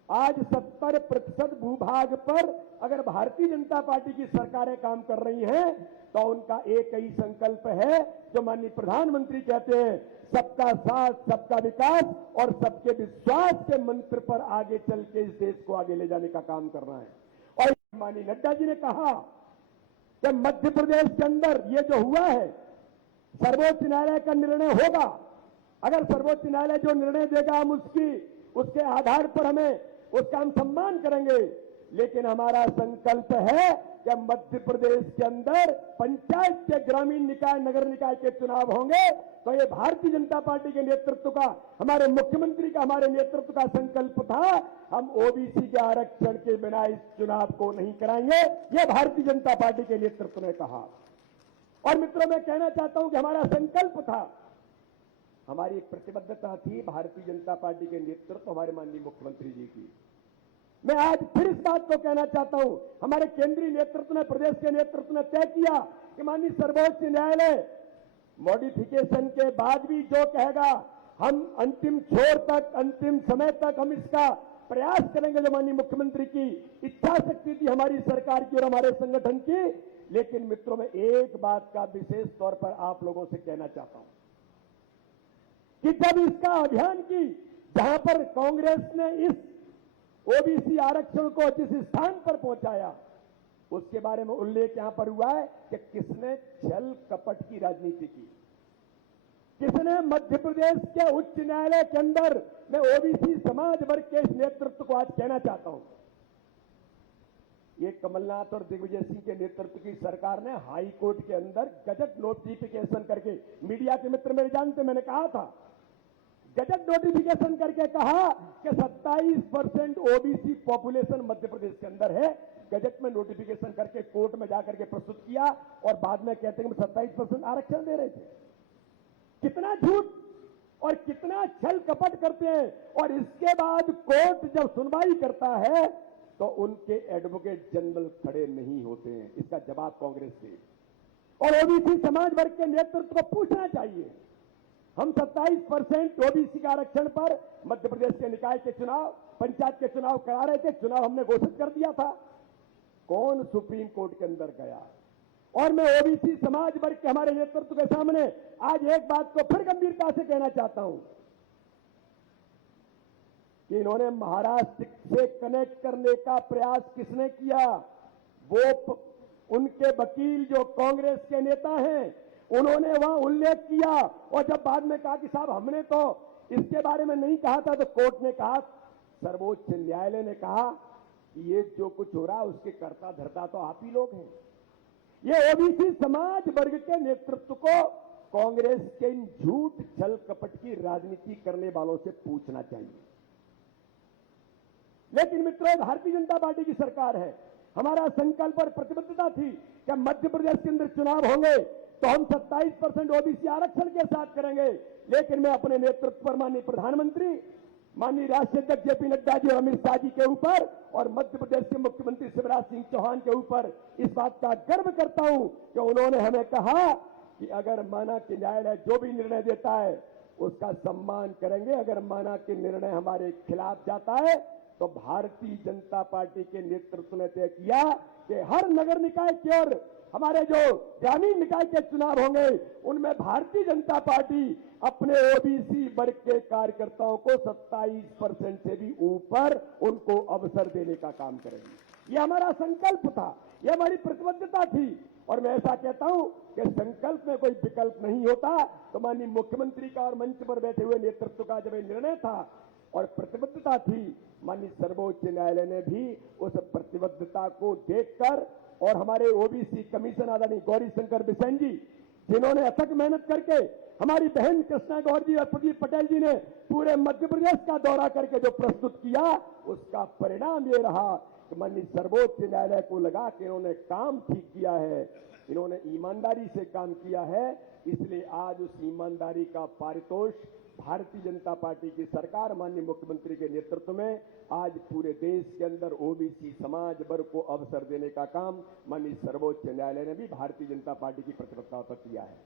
आज 70% भूभाग पर अगर भारतीय जनता पार्टी की सरकारें काम कर रही हैं तो उनका एक ही संकल्प है जो माननीय प्रधानमंत्री कहते हैं, सबका साथ, सबका विकास और सबके विश्वास के मंत्र पर आगे चल के इस देश को आगे ले जाने का काम करना है। और माननीय नड्डा जी ने कहा कि मध्य प्रदेश के अंदर ये जो हुआ है, सर्वोच्च न्यायालय का निर्णय होगा, अगर सर्वोच्च न्यायालय जो निर्णय देगा हम उसके आधार पर उसका हम सम्मान करेंगे, लेकिन हमारा संकल्प है कि मध्य प्रदेश के अंदर पंचायत के ग्रामीण निकाय, नगर निकाय के चुनाव होंगे तो ये भारतीय जनता पार्टी के नेतृत्व का, हमारे मुख्यमंत्री का, हमारे नेतृत्व का संकल्प था, हम ओबीसी के आरक्षण के बिना इस चुनाव को नहीं कराएंगे, ये भारतीय जनता पार्टी के नेतृत्व ने कहा। और मित्रों, मैं कहना चाहता हूं कि हमारा संकल्प था, हमारी प्रतिबद्धता थी भारतीय जनता पार्टी के नेतृत्व, हमारे माननीय मुख्यमंत्री जी की। मैं आज फिर इस बात को कहना चाहता हूं, हमारे केंद्रीय नेतृत्व ने, प्रदेश के नेतृत्व ने तय किया कि माननीय सर्वोच्च न्यायालय मॉडिफिकेशन के बाद भी जो कहेगा, हम अंतिम छोर तक, अंतिम समय तक हम इसका प्रयास करेंगे। जो माननीय मुख्यमंत्री की इच्छा शक्ति थी हमारी सरकार की और हमारे संगठन की। लेकिन मित्रों, मैं एक बात का विशेष तौर पर आप लोगों से कहना चाहता हूं कि जब इसका अभियान की, जहां पर कांग्रेस ने इस ओबीसी आरक्षण को जिस स्थान पर पहुंचाया, उसके बारे में उल्लेख यहां पर हुआ है कि किसने छल कपट की राजनीति की, किसने मध्य प्रदेश के उच्च न्यायालय के अंदर, मैं ओबीसी समाज वर्ग के इस नेतृत्व को आज कहना चाहता हूं, ये कमलनाथ और दिग्विजय सिंह के नेतृत्व की सरकार ने हाई कोर्ट के अंदर गजट नोटिफिकेशन करके, मीडिया के मित्र मेरे जानते, मैंने कहा था, गजट नोटिफिकेशन करके कहा कि 27% ओबीसी पॉपुलेशन मध्य प्रदेश के अंदर है। गजट में नोटिफिकेशन करके कोर्ट में जाकर के प्रस्तुत किया और बाद में कहते हैं कि 27% आरक्षण दे रहे थे। कितना झूठ और कितना छल कपट करते हैं। और इसके बाद कोर्ट जब सुनवाई करता है तो उनके एडवोकेट जनरल खड़े नहीं होते हैं। इसका जवाब कांग्रेस दे और ओबीसी समाज वर्ग के नेतृत्व को पूछना चाहिए। हम 27% ओबीसी के आरक्षण पर मध्य प्रदेश के निकाय के चुनाव, पंचायत के चुनाव करा रहे थे, चुनाव हमने घोषित कर दिया था। कौन सुप्रीम कोर्ट के अंदर गया? और मैं ओबीसी समाज वर्ग के हमारे नेतृत्व के सामने आज एक बात को फिर गंभीरता से कहना चाहता हूं कि इन्होंने महाराष्ट्र से कनेक्ट करने का प्रयास किसने किया? वो उनके वकील जो कांग्रेस के नेता हैं, उन्होंने वहां उल्लेख किया और जब बाद में कहा कि साहब हमने तो इसके बारे में नहीं कहा था, तो कोर्ट ने कहा, सर्वोच्च न्यायालय ने कहा कि ये जो कुछ हो रहा है उसके कर्ता धर्ता तो आप ही लोग हैं। ये ओबीसी समाज वर्ग के नेतृत्व को कांग्रेस के इन झूठ छल कपट की राजनीति करने वालों से पूछना चाहिए। लेकिन मित्रों, भारतीय जनता पार्टी की सरकार है, हमारा संकल्प और प्रतिबद्धता थी कि मध्य प्रदेश के अंदर चुनाव होंगे तो हम 27% ओबीसी आरक्षण के साथ करेंगे। लेकिन मैं अपने नेतृत्व पर माननीय प्रधानमंत्री, माननीय राष्ट्रीय अध्यक्ष जेपी नड्डा जी और अमित शाह जी के ऊपर और मध्य प्रदेश के मुख्यमंत्री शिवराज सिंह चौहान के ऊपर इस बात का गर्व करता हूं कि उन्होंने हमें कहा कि अगर माना कि न्यायालय जो भी निर्णय देता है उसका सम्मान करेंगे, अगर माना कि निर्णय हमारे खिलाफ जाता है तो भारतीय जनता पार्टी के नेतृत्व ने तय किया कि हर नगर निकाय की और हमारे जो ग्रामीण निकाय के चुनाव होंगे उनमें भारतीय जनता पार्टी अपने ओबीसी वर्ग के कार्यकर्ताओं को 27% से भी ऊपर उनको अवसर देने का काम करेंगे। ये हमारा संकल्प था, ये हमारी प्रतिबद्धता थी और मैं ऐसा कहता हूं कि संकल्प में कोई विकल्प नहीं होता। तो माननीय मुख्यमंत्री का और मंच पर बैठे हुए नेतृत्व का जब ये निर्णय था और प्रतिबद्धता थी, माननीय सर्वोच्च न्यायालय ने भी उस प्रतिबद्धता को देखकर और हमारे ओबीसी कमीशन आदरणीय गौरी शंकर बिसेन जी, जिन्होंने अथक मेहनत करके, हमारी बहन कृष्णा गौर जी और प्रदीप पटेल जी ने पूरे मध्य प्रदेश का दौरा करके जो प्रस्तुत किया, उसका परिणाम ये रहा कि माननीय सर्वोच्च न्यायालय को लगा कि इन्होंने काम ठीक किया है, इन्होंने ईमानदारी से काम किया है। इसलिए आज उस ईमानदारी का पारितोष भारतीय जनता पार्टी की सरकार माननीय मुख्यमंत्री के नेतृत्व में आज पूरे देश के अंदर ओबीसी समाज वर्ग को अवसर देने का काम माननीय सर्वोच्च न्यायालय ने भी भारतीय जनता पार्टी की प्रतिबद्धता पर किया है।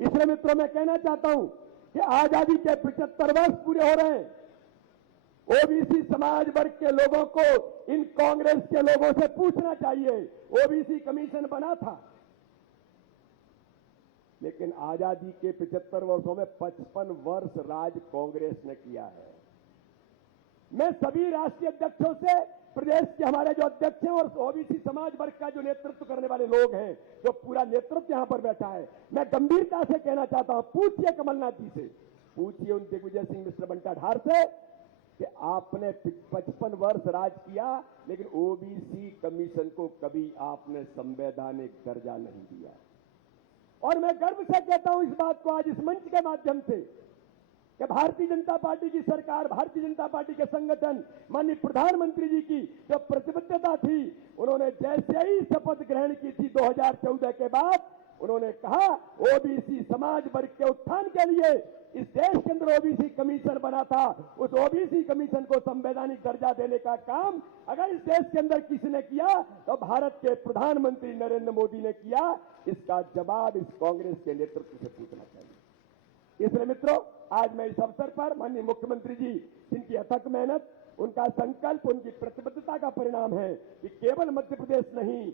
इसलिए मित्रों, मैं कहना चाहता हूं कि आजादी के 75 वर्ष पूरे हो रहे हैं। ओबीसी समाज वर्ग के लोगों को इन कांग्रेस के लोगों से पूछना चाहिए। ओबीसी कमीशन बना था, लेकिन आजादी के 75 वर्षों में 55 वर्ष राज कांग्रेस ने किया है। मैं सभी राष्ट्रीय अध्यक्षों से, प्रदेश के हमारे जो अध्यक्ष हैं और ओबीसी समाज वर्ग का जो नेतृत्व करने वाले लोग हैं, जो पूरा नेतृत्व यहां पर बैठा है, मैं गंभीरता से कहना चाहता हूं, पूछिए कमलनाथ जी से, पूछिए उन दिग्विजय सिंह मिस्टर बंटा ढार से कि आपने 55 वर्ष राज किया, लेकिन ओबीसी कमीशन को कभी आपने संवैधानिक दर्जा नहीं दिया। और मैं गर्व से कहता हूं इस बात को आज इस मंच के माध्यम से कि भारतीय जनता पार्टी की सरकार, भारतीय जनता पार्टी के संगठन, माननीय प्रधानमंत्री जी की जो प्रतिबद्धता थी, उन्होंने जैसे ही शपथ ग्रहण की थी 2014 के बाद, उन्होंने कहा ओबीसी समाज वर्ग के उत्थान के लिए इस देश के अंदर ओबीसी कमीशन बना था, उस ओबीसी कमीशन को संवैधानिक दर्जा देने का काम अगर इस देश के अंदर किसी ने किया तो भारत के प्रधानमंत्री नरेंद्र मोदी ने किया। इसका जवाब इस कांग्रेस के नेतृत्व से पूछना चाहिए। इसलिए मित्रों, आज मैं इस अवसर पर माननीय मुख्यमंत्री जी, जिनकी अथक मेहनत, उनका संकल्प, उनकी प्रतिबद्धता का परिणाम है कि केवल मध्य प्रदेश नहीं,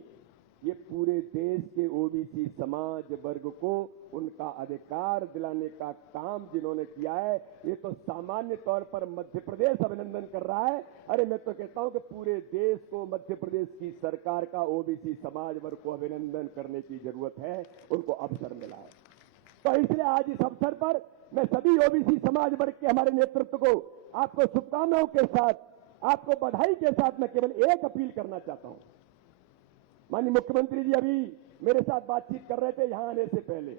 ये पूरे देश के ओबीसी समाज वर्ग को उनका अधिकार दिलाने का काम जिन्होंने किया है, ये तो सामान्य तौर पर मध्य प्रदेश अभिनंदन कर रहा है। अरे मैं तो कहता हूं कि पूरे देश को मध्य प्रदेश की सरकार का ओबीसी समाज वर्ग को अभिनंदन करने की जरूरत है, उनको अवसर मिला है। तो इसलिए आज इस अवसर पर मैं सभी ओबीसी समाज वर्ग के हमारे नेतृत्व को आपको शुभकामनाओं के साथ, आपको बधाई के साथ मैं केवल एक अपील करना चाहता हूं। माननीय मुख्यमंत्री जी अभी मेरे साथ बातचीत कर रहे थे यहां आने से पहले।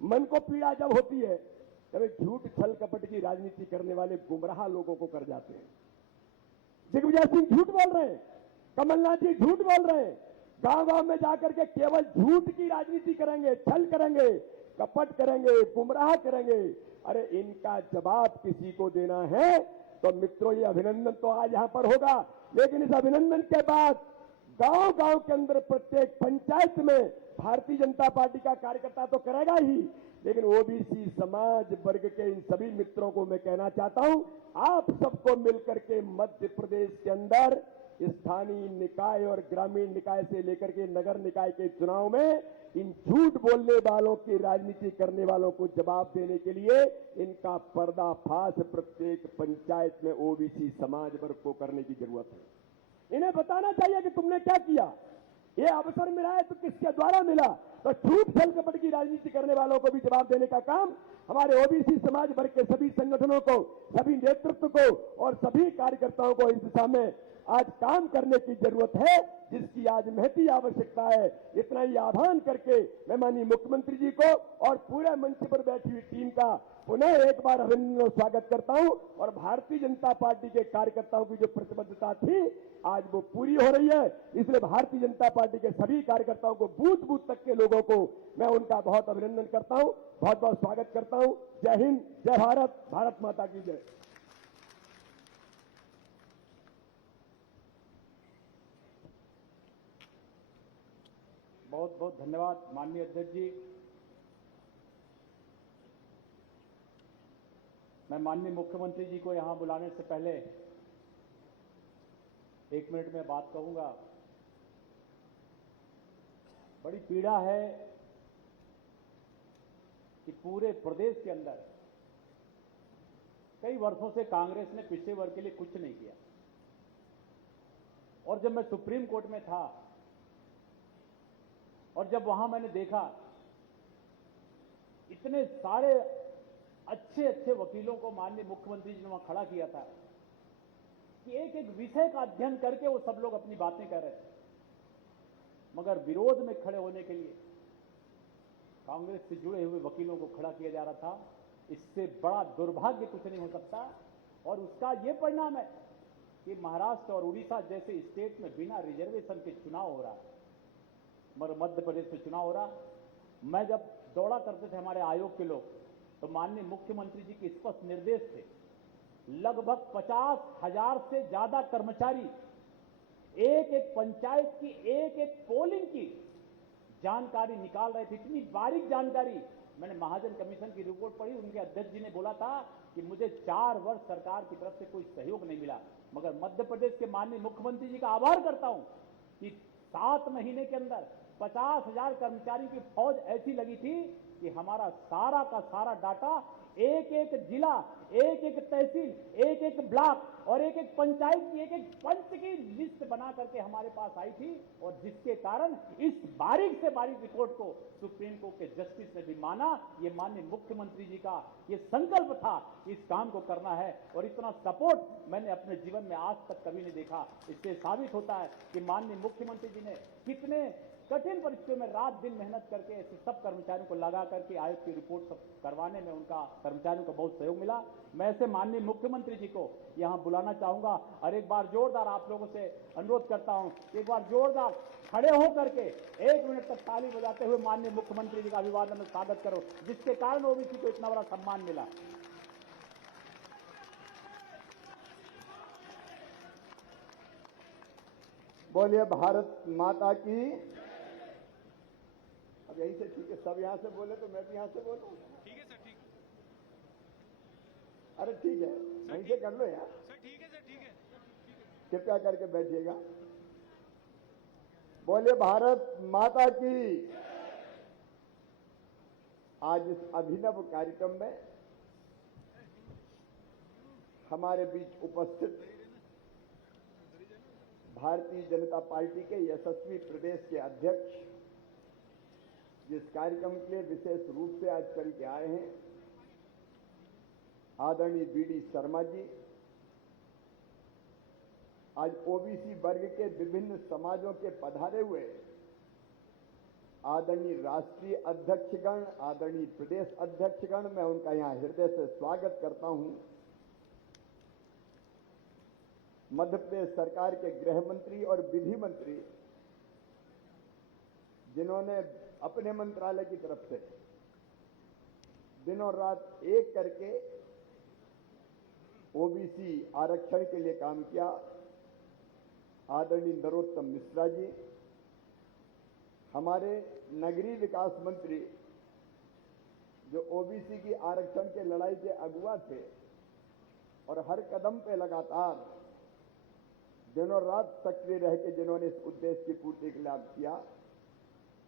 मन को पीड़ा जब होती है तब झूठ छल कपट की राजनीति करने वाले गुमराह लोगों को कर जाते हैं। दिग्विजय सिंह झूठ बोल रहे हैं, कमलनाथ जी झूठ बोल रहे हैं, गांव-गांव में जाकर के केवल झूठ की राजनीति करेंगे, छल करेंगे, कपट करेंगे, गुमराह करेंगे। अरे इनका जवाब किसी को देना है तो मित्रों, ये अभिनंदन तो आज यहां पर होगा, लेकिन इस अभिनंदन के बाद गांव-गांव के अंदर प्रत्येक पंचायत में भारतीय जनता पार्टी का कार्यकर्ता तो करेगा ही, लेकिन ओबीसी समाज वर्ग के इन सभी मित्रों को मैं कहना चाहता हूं, आप सबको मिलकर के मध्य प्रदेश के अंदर स्थानीय निकाय और ग्रामीण निकाय से लेकर के नगर निकाय के चुनाव में इन झूठ बोलने वालों की राजनीति करने वालों को जवाब देने के लिए इनका पर्दाफाश प्रत्येक पंचायत में ओबीसी समाज वर्ग को करने की जरूरत है। इन्हें बताना चाहिए कि तुमने क्या किया, ये अवसर मिला है तो किसके द्वारा मिला। तो झूठ छल कपट की राजनीति करने वालों को भी जवाब देने का काम हमारे ओबीसी समाज वर्ग के सभी संगठनों को, सभी नेतृत्व को और सभी कार्यकर्ताओं को इस दिशा में आज काम करने की जरूरत है, जिसकी आज महती आवश्यकता है। इतना ही आह्वान करके मैं माननीय मुख्यमंत्री जी को और पूरे मंच पर बैठी हुई टीम का पुनः एक बार अभिनंदन और स्वागत करता हूं। और भारतीय जनता पार्टी के कार्यकर्ताओं की जो प्रतिबद्धता थी आज वो पूरी हो रही है। इसलिए भारतीय जनता पार्टी के सभी कार्यकर्ताओं को, बूथ बूथ तक के लोगों को मैं उनका बहुत अभिनंदन करता हूं, बहुत बहुत स्वागत करता हूं। जय हिंद, जय भारत, भारत माता की जय। बहुत बहुत धन्यवाद माननीय अध्यक्ष जी। मैं माननीय मुख्यमंत्री जी को यहां बुलाने से पहले 1 मिनट में बात कहूंगा। बड़ी पीड़ा है कि पूरे प्रदेश के अंदर कई वर्षों से कांग्रेस ने पिछड़े वर्ग के लिए कुछ नहीं किया। और जब मैं सुप्रीम कोर्ट में था और जब वहां मैंने देखा इतने सारे अच्छे अच्छे वकीलों को माननीय मुख्यमंत्री जी ने वहां खड़ा किया था कि एक एक विषय का अध्ययन करके वो सब लोग अपनी बातें कर रहे थे, मगर विरोध में खड़े होने के लिए कांग्रेस से जुड़े हुए वकीलों को खड़ा किया जा रहा था। इससे बड़ा दुर्भाग्य कुछ नहीं हो सकता और उसका ये परिणाम है कि महाराष्ट्र और उड़ीसा जैसे स्टेट में बिना रिजर्वेशन के चुनाव हो रहा है, मगर मध्य प्रदेश में चुनाव हो रहा। मैं जब दौड़ा करते थे हमारे आयोग के लोग, तो माननीय मुख्यमंत्री जी के स्पष्ट निर्देश थे, लगभग 50,000 से ज्यादा कर्मचारी एक एक पंचायत की एक एक पोलिंग की जानकारी निकाल रहे थे। इतनी बारीक जानकारी। मैंने महाजन कमीशन की रिपोर्ट पढ़ी, उनके अध्यक्ष जी ने बोला था कि मुझे 4 वर्ष सरकार की तरफ से कोई सहयोग नहीं मिला, मगर मध्य प्रदेश के माननीय मुख्यमंत्री जी का आभार करता हूं कि 7 महीने के अंदर 50,000 कर्मचारियों की फौज ऐसी लगी थी कि हमारा सारा का सारा डाटा एक एक जिला, एक एक तहसील, एक एक ब्लॉक और एक एक पंचायत की एक एक पंच की लिस्ट बना करके हमारे पास आई थी, और जिसके कारण इस बारीक से बारीक रिपोर्ट को सुप्रीम कोर्ट के जस्टिस ने भी माना। ये माननीय मुख्यमंत्री जी का ये संकल्प था कि इस काम को करना है, और इतना सपोर्ट मैंने अपने जीवन में आज तक कभी नहीं देखा। इससे साबित होता है कि माननीय मुख्यमंत्री जी ने कितने कठिन परिस्थितियों में रात दिन मेहनत करके ऐसे सब कर्मचारियों को लगा करके आयोग की रिपोर्ट सब करवाने में उनका कर्मचारियों को बहुत सहयोग मिला। मैं ऐसे माननीय मुख्यमंत्री जी को यहां बुलाना चाहूंगा और एक बार जोरदार आप लोगों से अनुरोध करता हूं, एक बार जोरदार खड़े होकर के 1 मिनट तक ताली बजाते हुए माननीय मुख्यमंत्री जी का अभिवादन में स्वागत करो, जिसके कारण ओबीसी को इतना बड़ा सम्मान मिला। बोलिए भारत माता की। अब यहीं से ठीक है, सब यहां से बोले तो मैं भी यहां से बोलूं। ठीक है सर, ठीक अरे ठीक है, वहीं से कर लो यार। सर, ठीक है सर, ठीक है। कृपया करके बैठिएगा। बोलिए भारत माता की। आज इस अभिनव कार्यक्रम में हमारे बीच उपस्थित भारतीय जनता पार्टी के यशस्वी प्रदेश के अध्यक्ष, जिस कार्यक्रम के लिए विशेष रूप से आज चल के आए हैं, आदरणीय बीडी शर्मा जी, आज ओबीसी वर्ग के विभिन्न समाजों के पधारे हुए आदरणीय राष्ट्रीय अध्यक्षगण, आदरणीय प्रदेश अध्यक्षगण, मैं उनका यहां हृदय से स्वागत करता हूं। मध्य प्रदेश सरकार के गृह मंत्री और विधि मंत्री, जिन्होंने अपने मंत्रालय की तरफ से दिनों रात एक करके ओबीसी आरक्षण के लिए काम किया, आदरणीय नरोत्तम मिश्रा जी, हमारे नगरीय विकास मंत्री जो ओबीसी की आरक्षण के लड़ाई के अगुवा थे और हर कदम पे लगातार दिनों रात सक्रिय रह के जिन्होंने इस उद्देश्य की पूर्ति के लाभ किया,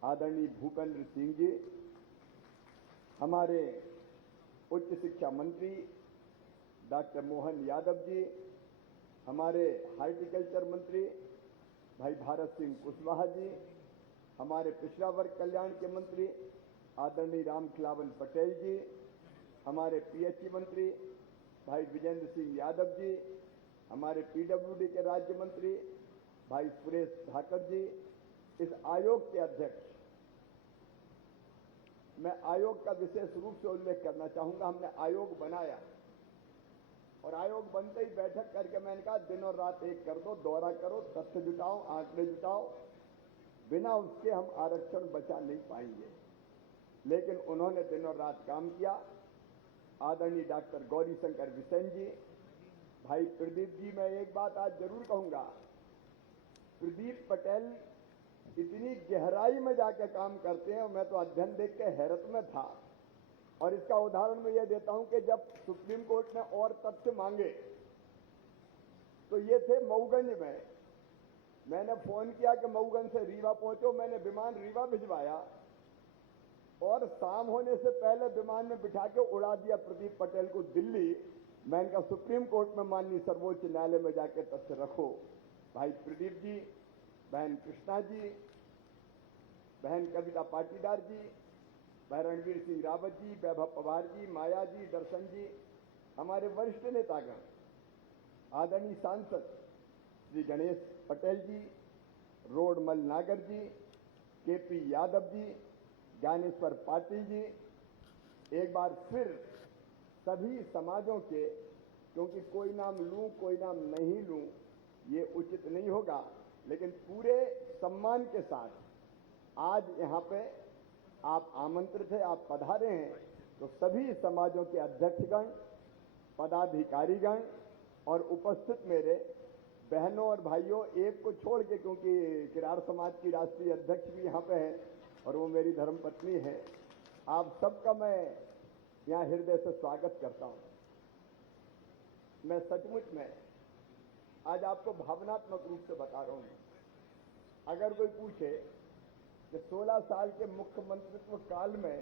आदरणीय भूपेंद्र सिंह जी, हमारे उच्च शिक्षा मंत्री डॉक्टर मोहन यादव जी, हमारे हार्टिकल्चर मंत्री भाई भारत सिंह कुशवाहा जी, हमारे पिछड़ा वर्ग कल्याण के मंत्री आदरणीय रामखिलावन पटेल जी, हमारे पीएचई मंत्री भाई विजेंद्र सिंह यादव जी, हमारे पीडब्ल्यूडी के राज्य मंत्री भाई सुरेश धाकर जी, इस आयोग के अध्यक्ष, मैं आयोग का विशेष रूप से उल्लेख करना चाहूंगा। हमने आयोग बनाया और आयोग बनते ही बैठक करके मैंने कहा दिनों रात एक कर दो, दौरा करो, तथ्य जुटाओ, आंकड़े जुटाओ, बिना उसके हम आरक्षण बचा नहीं पाएंगे। लेकिन उन्होंने दिनों रात काम किया। आदरणीय डॉक्टर गौरी शंकर बिसेन जी, भाई प्रदीप जी, मैं एक बात आज जरूर कहूंगा, प्रदीप पटेल इतनी गहराई में जाकर काम करते हैं और मैं तो अध्ययन देख के हैरत में था। और इसका उदाहरण मैं ये देता हूं कि जब सुप्रीम कोर्ट ने और तथ्य मांगे तो ये थे मऊगंज में। मैंने फोन किया कि मऊगंज से रीवा पहुंचो, मैंने विमान रीवा भिजवाया और शाम होने से पहले विमान में बिठा के उड़ा दिया प्रदीप पटेल को दिल्ली। मैंने कहा सुप्रीम कोर्ट में माननीय सर्वोच्च न्यायालय में जाकर तथ्य रखो। भाई प्रदीप जी, बहन कृष्णा जी, बहन कविता पाटीदार जी, भाई रणवीर सिंह रावत जी, वैभव पवार जी, माया जी, दर्शन जी, हमारे वरिष्ठ नेतागण, आदरणीय सांसद श्री गणेश पटेल जी, रोडमल नागर जी, केपी यादव जी, ज्ञानेश्वर पाटिल जी, एक बार फिर सभी समाजों के, क्योंकि कोई नाम लूं कोई नाम नहीं लूं ये उचित नहीं होगा, लेकिन पूरे सम्मान के साथ आज यहाँ पे आप आमंत्रित हैं, आप पधारे हैं, तो सभी समाजों के अध्यक्षगण, पदाधिकारीगण और उपस्थित मेरे बहनों और भाइयों, एक को छोड़ के, क्योंकि किरार समाज की राष्ट्रीय अध्यक्ष भी यहाँ पे है और वो मेरी धर्मपत्नी है, आप सबका मैं यहाँ हृदय से स्वागत करता हूँ। मैं सचमुच में आज आपको भावनात्मक रूप से बता रहा हूँ। अगर कोई पूछे कि 16 साल के मुख्यमंत्रित्व काल में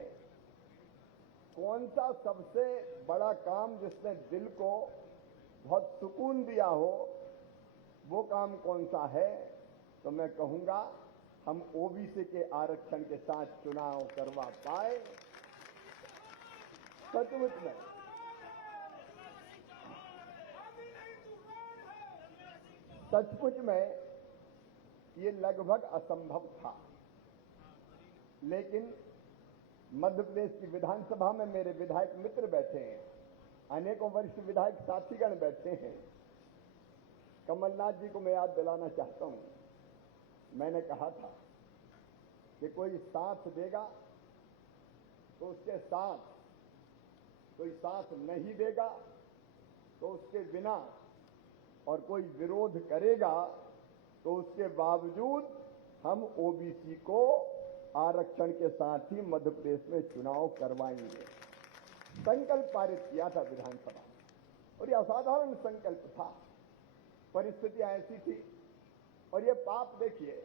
कौन सा सबसे बड़ा काम जिसने दिल को बहुत सुकून दिया हो, वो काम कौन सा है, तो मैं कहूंगा हम ओबीसी के आरक्षण के साथ चुनाव करवा पाए। सचमुच में ये लगभग असंभव था, लेकिन मध्य प्रदेश की विधानसभा में मेरे विधायक मित्र बैठे हैं, अनेकों वरिष्ठ विधायक साथीगण बैठे हैं। कमलनाथ जी को मैं याद दिलाना चाहता हूं, मैंने कहा था कि कोई साथ देगा तो उसके साथ, कोई साथ नहीं देगा तो उसके बिना, और कोई विरोध करेगा तो उसके बावजूद हम ओबीसी को आरक्षण के साथ ही मध्य प्रदेश में चुनाव करवाएंगे। संकल्प पारित किया था विधानसभा, और यह असाधारण संकल्प था। परिस्थितियां ऐसी थी, और ये पाप देखिए,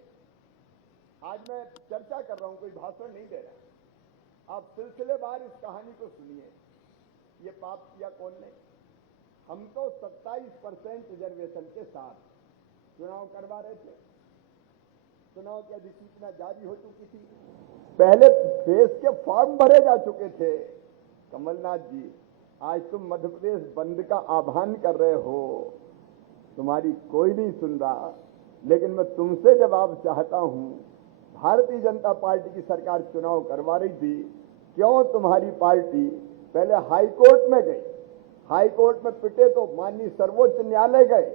आज मैं चर्चा कर रहा हूं, कोई भाषण नहीं दे रहा। आप सिलसिलेवार इस कहानी को सुनिए, ये पाप किया कौन ने? हम तो 27% रिजर्वेशन के साथ चुनाव करवा रहे थे। चुनाव की अधिसूचना जारी हो चुकी थी, पहले फेस के फॉर्म भरे जा चुके थे। कमलनाथ जी, आज तुम मध्य प्रदेश बंद का आह्वान कर रहे हो, तुम्हारी कोई नहीं सुन रहा, लेकिन मैं तुमसे जवाब चाहता हूं। भारतीय जनता पार्टी की सरकार चुनाव करवा रही थी, क्यों तुम्हारी पार्टी पहले हाई कोर्ट में गई, हाई कोर्ट में पिटे तो माननीय सर्वोच्च न्यायालय गए,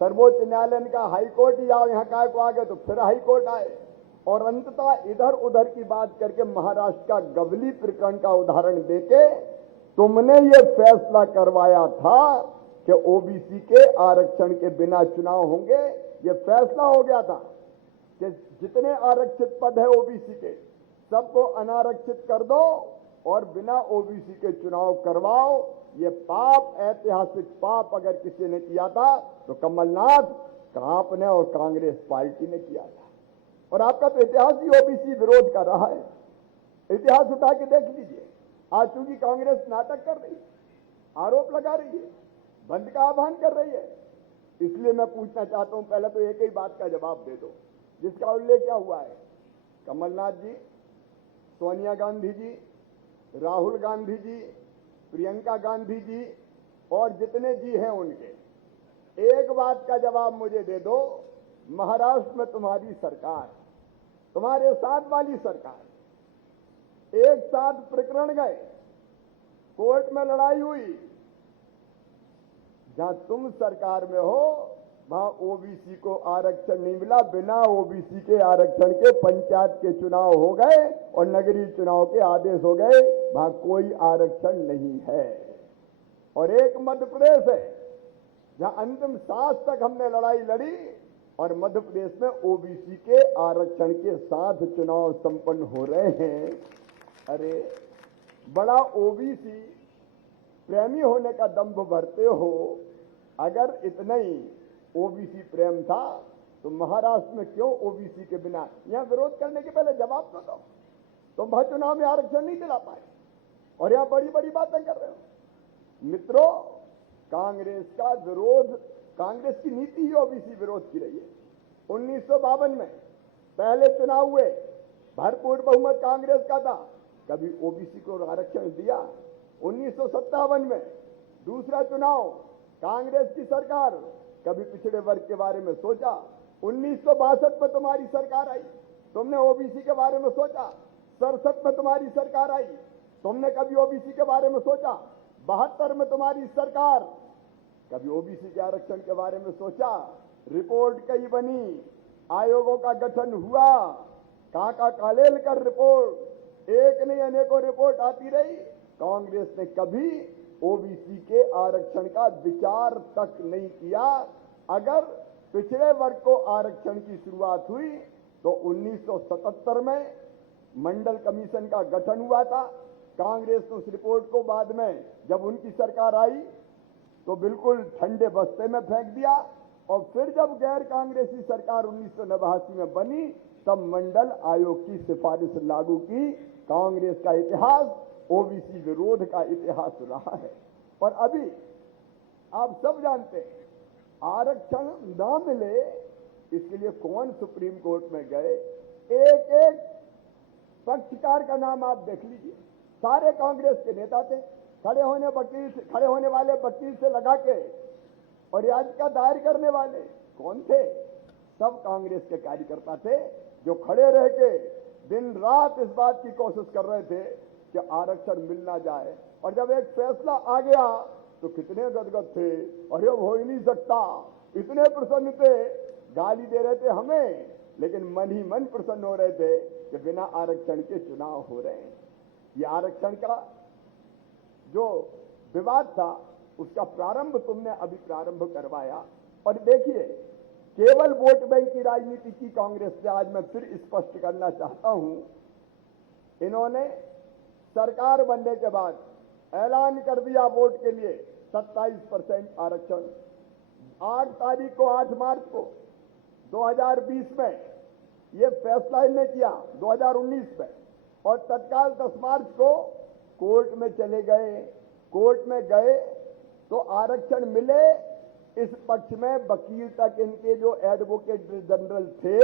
सर्वोच्च न्यायालय ने कहा हाई कोर्ट ही आओ, यहाँ काय को आ गए, तो फिर हाई कोर्ट आए, और अंततः इधर उधर की बात करके महाराष्ट्र का गवली प्रकरण का उदाहरण देके तुमने ये फैसला करवाया था कि ओबीसी के आरक्षण के बिना चुनाव होंगे। ये फैसला हो गया था कि जितने आरक्षित पद है ओबीसी के, सबको अनारक्षित कर दो और बिना ओबीसी के चुनाव करवाओ। ये पाप, ऐतिहासिक पाप अगर किसी ने किया था तो कमलनाथ, आपने और कांग्रेस पार्टी ने किया था। और आपका तो इतिहास ही ओबीसी विरोध कर रहा है। इतिहास उठा के देख लीजिए। आज चूंकि कांग्रेस नाटक कर रही है, आरोप लगा रही है, बंद का आह्वान कर रही है, इसलिए मैं पूछना चाहता हूं, पहले तो एक ही बात का जवाब दे दो, जिसका उल्लेख क्या हुआ है। कमलनाथ जी, सोनिया गांधी जी, राहुल गांधी जी, प्रियंका गांधी जी और जितने जी हैं उनके, एक बात का जवाब मुझे दे दो। महाराष्ट्र में तुम्हारी सरकार, तुम्हारे साथ वाली सरकार, एक साथ प्रकरण गए, कोर्ट में लड़ाई हुई, जहां तुम सरकार में हो वहां ओबीसी को आरक्षण नहीं मिला। बिना ओबीसी के आरक्षण के पंचायत के चुनाव हो गए और नगरीय चुनाव के आदेश हो गए, वहां कोई आरक्षण नहीं है। और एक मध्य प्रदेश है जहां अंतिम सांस तक हमने लड़ाई लड़ी और मध्य प्रदेश में ओबीसी के आरक्षण के साथ चुनाव संपन्न हो रहे हैं। अरे बड़ा ओबीसी प्रेमी होने का दंभ भरते हो। अगर इतना ही ओबीसी प्रेम था तो महाराष्ट्र में क्यों ओबीसी के बिना, यहां विरोध करने के पहले जवाब तो दो। तुम भाई चुनाव में आरक्षण नहीं दिला पाए और यहां बड़ी बड़ी बातें कर रहे हो। मित्रों, कांग्रेस का विरोध, कांग्रेस की नीति ही ओबीसी विरोध की रही है। 1952 में पहले चुनाव हुए, भरपूर बहुमत कांग्रेस का था, कभी ओबीसी को आरक्षण दिया? 1957 में दूसरा चुनाव, कांग्रेस की सरकार, कभी पिछड़े वर्ग के बारे में सोचा? 1962 में तुम्हारी सरकार आई, तुमने ओबीसी के बारे में सोचा? 67 में तुम्हारी सरकार आई, तुमने कभी ओबीसी के बारे में सोचा? 72 में तुम्हारी सरकार, कभी ओबीसी के आरक्षण के बारे में सोचा? रिपोर्ट कई बनी, आयोगों का गठन हुआ, काका कालेलकर रिपोर्ट, एक नहीं अनेकों रिपोर्ट आती रही, कांग्रेस ने कभी ओबीसी के आरक्षण का विचार तक नहीं किया। अगर पिछड़े वर्ग को आरक्षण की शुरुआत हुई तो 1977 में मंडल कमीशन का गठन हुआ था। कांग्रेस ने उस रिपोर्ट को बाद में जब उनकी सरकार आई तो बिल्कुल ठंडे बस्ते में फेंक दिया, और फिर जब गैर कांग्रेसी सरकार 1989 में बनी तब मंडल आयोग की सिफारिश लागू की। कांग्रेस का इतिहास ओबीसी विरोध का इतिहास रहा है। और अभी आप सब जानते हैं, आरक्षण न मिले इसके लिए कौन सुप्रीम कोर्ट में गए? एक एक पक्षकार का नाम आप देख लीजिए, सारे कांग्रेस के नेता थे। खड़े होने वाले वकील से लगा के और याचिका दायर करने वाले कौन थे? सब कांग्रेस के कार्यकर्ता थे, जो खड़े रह के दिन रात इस बात की कोशिश कर रहे थे कि आरक्षण मिल ना जाए। और जब एक फैसला आ गया तो कितने गदगद थे, अरे हो ही नहीं सकता, इतने प्रसन्न थे, गाली दे रहे थे हमें, लेकिन मन ही मन प्रसन्न हो रहे थे कि बिना आरक्षण के चुनाव हो रहे हैं। ये आरक्षण का जो विवाद था उसका प्रारंभ तुमने अभी प्रारंभ करवाया। और देखिए, केवल वोट बैंक की राजनीति की कांग्रेस से आज मैं फिर स्पष्ट करना चाहता हूं, इन्होंने सरकार बनने के बाद ऐलान कर दिया वोट के लिए 27% आरक्षण। 8 मार्च को 2020 में ये फैसला इन्होंने किया 2019 में, और तत्काल 10 मार्च को कोर्ट में चले गए। कोर्ट में गए तो आरक्षण मिले, इस पक्ष में वकील तक इनके जो एडवोकेट जनरल थे,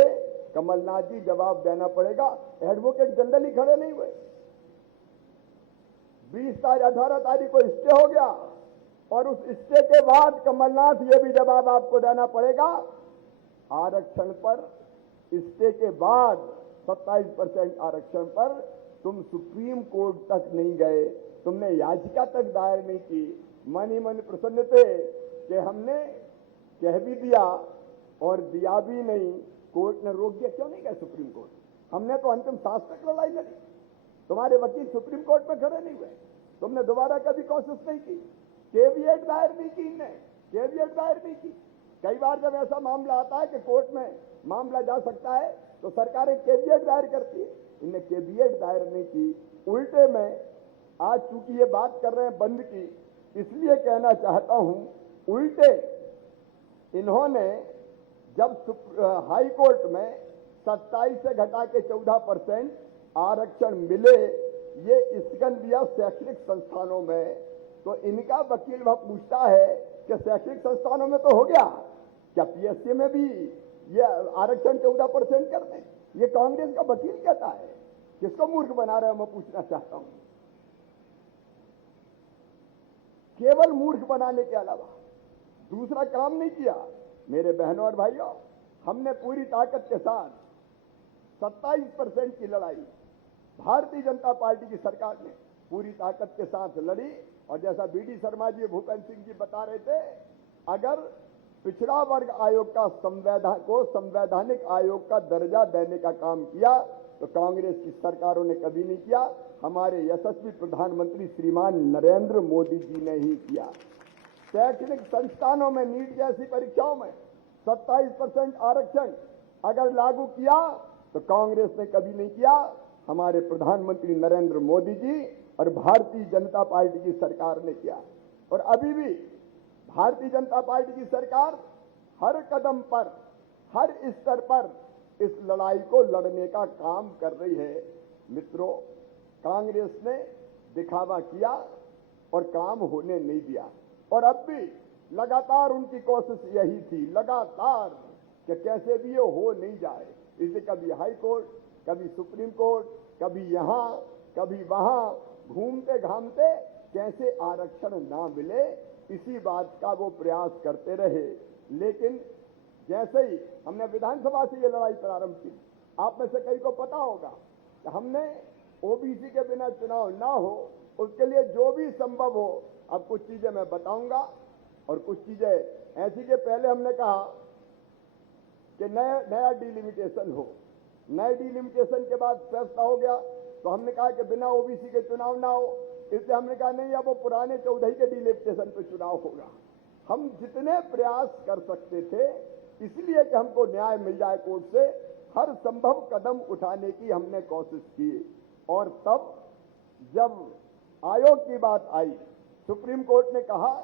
कमलनाथ जी जवाब देना पड़ेगा, एडवोकेट जनरल ही खड़े नहीं हुए। 18 तारीख को स्टे हो गया, और उस स्टे के बाद कमलनाथ ये भी जवाब आपको देना पड़ेगा, आरक्षण पर स्टे के बाद 27% आरक्षण पर तुम सुप्रीम कोर्ट तक नहीं गए, तुमने याचिका तक दायर नहीं की। मन ही मन प्रसन्न थे कि हमने कह भी दिया और दिया भी नहीं, कोर्ट ने रोक दिया। क्यों नहीं गए सुप्रीम कोर्ट? हमने तो अंतिम सांस तक लड़ाई लड़ी, तुम्हारे वकील सुप्रीम कोर्ट में खड़े नहीं हुए, तुमने दोबारा कभी कोशिश नहीं की, केवीएट दायर नहीं की, इनने केवीएट दायर नहीं की। कई बार जब ऐसा मामला आता है कि कोर्ट में मामला जा सकता है तो सरकारें केवीएट दायर करती है, इनने केवीएट दायर नहीं की। उल्टे में आज चूंकि ये बात कर रहे हैं बंद की, इसलिए कहना चाहता हूं, उल्टे इन्होंने जब हाई कोर्ट में 27 से घटा के 14% आरक्षण मिले, ये इसकन दिया शैक्षणिक संस्थानों में, तो इनका वकील वह पूछता है कि शैक्षणिक संस्थानों में तो हो गया, क्या पीएससी में भी ये आरक्षण 14% कर दें? ये कांग्रेस का वकील कहता है। किसको मूर्ख बना रहे हो, मैं पूछना चाहता हूं। केवल मूर्ख बनाने के अलावा दूसरा काम नहीं किया। मेरे बहनों और भाइयों, हमने पूरी ताकत के साथ 27% की लड़ाई भारतीय जनता पार्टी की सरकार ने पूरी ताकत के साथ लड़ी। और जैसा बीडी शर्मा जी, भूपेंद्र सिंह जी बता रहे थे, अगर पिछड़ा वर्ग आयोग का संवैधानिक आयोग का दर्जा देने का काम किया तो कांग्रेस की सरकारों ने कभी नहीं किया। हमारे यशस्वी प्रधानमंत्री श्रीमान नरेंद्र मोदी जी ने ही किया। शैक्षणिक संस्थानों में नीट जैसी परीक्षाओं में 27% आरक्षण अगर लागू किया तो कांग्रेस ने कभी नहीं किया, हमारे प्रधानमंत्री नरेंद्र मोदी जी और भारतीय जनता पार्टी की सरकार ने किया। और अभी भी भारतीय जनता पार्टी की सरकार हर कदम पर, हर स्तर पर इस लड़ाई को लड़ने का काम कर रही है। मित्रों, कांग्रेस ने दिखावा किया और काम होने नहीं दिया, और अब भी लगातार उनकी कोशिश यही थी, लगातार, कि कैसे भी ये हो नहीं जाए। इसे कभी हाई कोर्ट, कभी सुप्रीम कोर्ट, कभी यहां, कभी वहां, घूमते घामते कैसे आरक्षण ना मिले, इसी बात का वो प्रयास करते रहे। लेकिन जैसे ही हमने विधानसभा से ये लड़ाई प्रारंभ की, आप में से कई को पता होगा कि हमने ओबीसी के बिना चुनाव ना हो, उसके लिए जो भी संभव हो, अब कुछ चीजें मैं बताऊंगा और कुछ चीजें ऐसी के पहले हमने कहा कि नया डिलिमिटेशन हो। नए डिलिमिटेशन के बाद फैसला हो गया तो हमने कहा कि बिना ओबीसी के चुनाव ना हो, इसलिए हमने कहा नहीं, अब वो पुराने 14 के डिलिमिटेशन पे चुनाव होगा। हम जितने प्रयास कर सकते थे, इसलिए कि हमको न्याय मिल जाए कोर्ट से, हर संभव कदम उठाने की हमने कोशिश की। और तब जब आयोग की बात आई, सुप्रीम कोर्ट ने कहा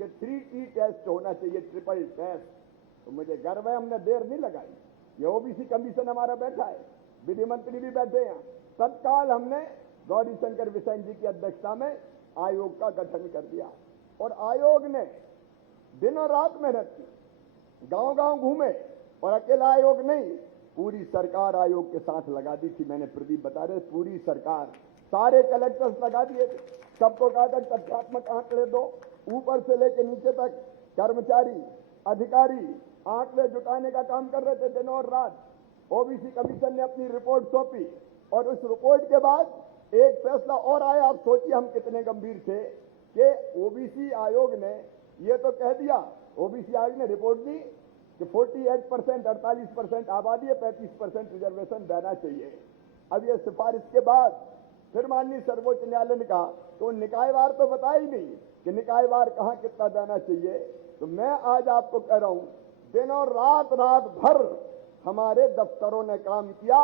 कि 3T टेस्ट होना चाहिए, ट्रिपल टेस्ट, तो मुझे गर्व है हमने देर नहीं लगाई। ये ओबीसी कमीशन हमारा बैठा है, विधि मंत्री भी बैठे हैं, तत्काल हमने गौरी शंकर बिसेन जी की अध्यक्षता में आयोग का गठन कर दिया और आयोग ने दिन और रात मेहनत की, गांव-गांव घूमे, और अकेला आयोग नहीं, पूरी सरकार आयोग के साथ लगा दी थी। मैंने प्रदीप बता रहे, पूरी सरकार, सारे कलेक्टर्स लगा दिए थे, सबको कहा था तथ्यात्मक आंकड़े दो, ऊपर से लेकर नीचे तक कर्मचारी, अधिकारी आंकड़े जुटाने का काम कर रहे थे दिन और रात। ओबीसी कमीशन ने अपनी रिपोर्ट सौंपी और उस रिपोर्ट के बाद एक फैसला और आया। आप सोचिए हम कितने गंभीर थे कि ओबीसी आयोग ने ये तो कह दिया, ओबीसी आयोग ने रिपोर्ट दी कि 48%, 48% आबादी है, 35% रिजर्वेशन देना चाहिए। अब ये सिफारिश के बाद फिर माननीय सर्वोच्च न्यायालय ने कहा तो निकायवार तो बताया ही नहीं कि निकायवार कहां कितना देना चाहिए। तो मैं आज आपको कह रहा हूं, दिन और रात भर हमारे दफ्तरों ने काम किया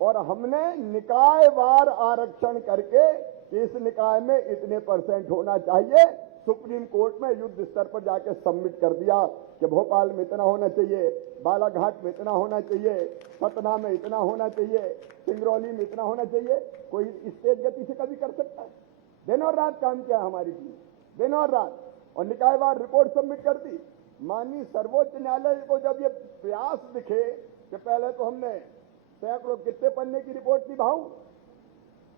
और हमने निकायवार आरक्षण करके इस निकाय में इतने % होना चाहिए, सुप्रीम कोर्ट में युद्ध स्तर पर जाके सबमिट कर दिया कि भोपाल में इतना होना चाहिए, बालाघाट में इतना होना चाहिए, सतना में इतना होना चाहिए, सिंगरौली में इतना होना चाहिए। कोई इस तेज गति से कभी कर सकता है? दिन और रात काम किया हमारी टीम, दिन और रात, और निकायवार रिपोर्ट सबमिट कर दी। माननीय सर्वोच्च न्यायालय को जब ये प्रयास दिखे कि पहले तो हमने सैकड़ों, कितने पन्ने की रिपोर्ट थी भाऊ,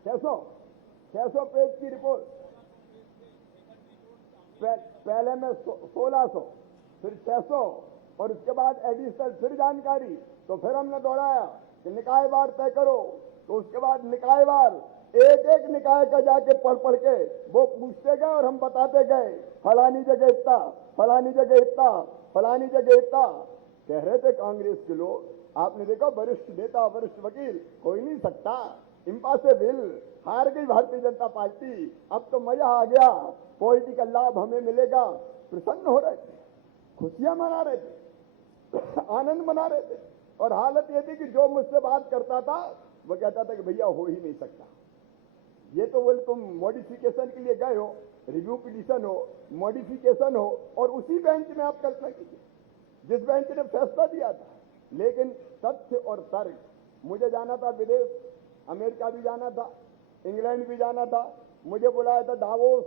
600 पेज की रिपोर्ट, पहले में 1600, फिर 600, और उसके बाद एडिशनल फिर जानकारी, तो फिर हमने दौड़ाया कि निकायवार तय करो। तो उसके बाद निकायवार एक एक निकाय का जाके पढ़ के वो पूछते गए और हम बताते गए, फलानी जगह इतना, फलानी जगह इतना, फलानी जगह इतना। कह रहे थे कांग्रेस के लोग, आपने देखा वरिष्ठ नेता, वरिष्ठ वकील, कोई नहीं सकता, इम्पॉसिबल, हार गई भारतीय जनता पार्टी, अब तो मजा आ गया, पॉलिटिकल लाभ हमें मिलेगा। प्रसन्न हो रहे थे, खुशियां मना रहे थे, आनंद मना रहे थे। और हालत यह थी कि जो मुझसे बात करता था वो कहता था कि भैया हो ही नहीं सकता। ये तो बोले तुम मॉडिफिकेशन के लिए गए हो, रिव्यू पिटीशन हो, मॉडिफिकेशन हो, और उसी बेंच में आप कल्पना कीजिए जिस बेंच ने फैसला दिया था। लेकिन तथ्य और तर्क, मुझे जाना था विदेश, अमेरिका भी जाना था, इंग्लैंड भी जाना था, मुझे बुलाया था दावोस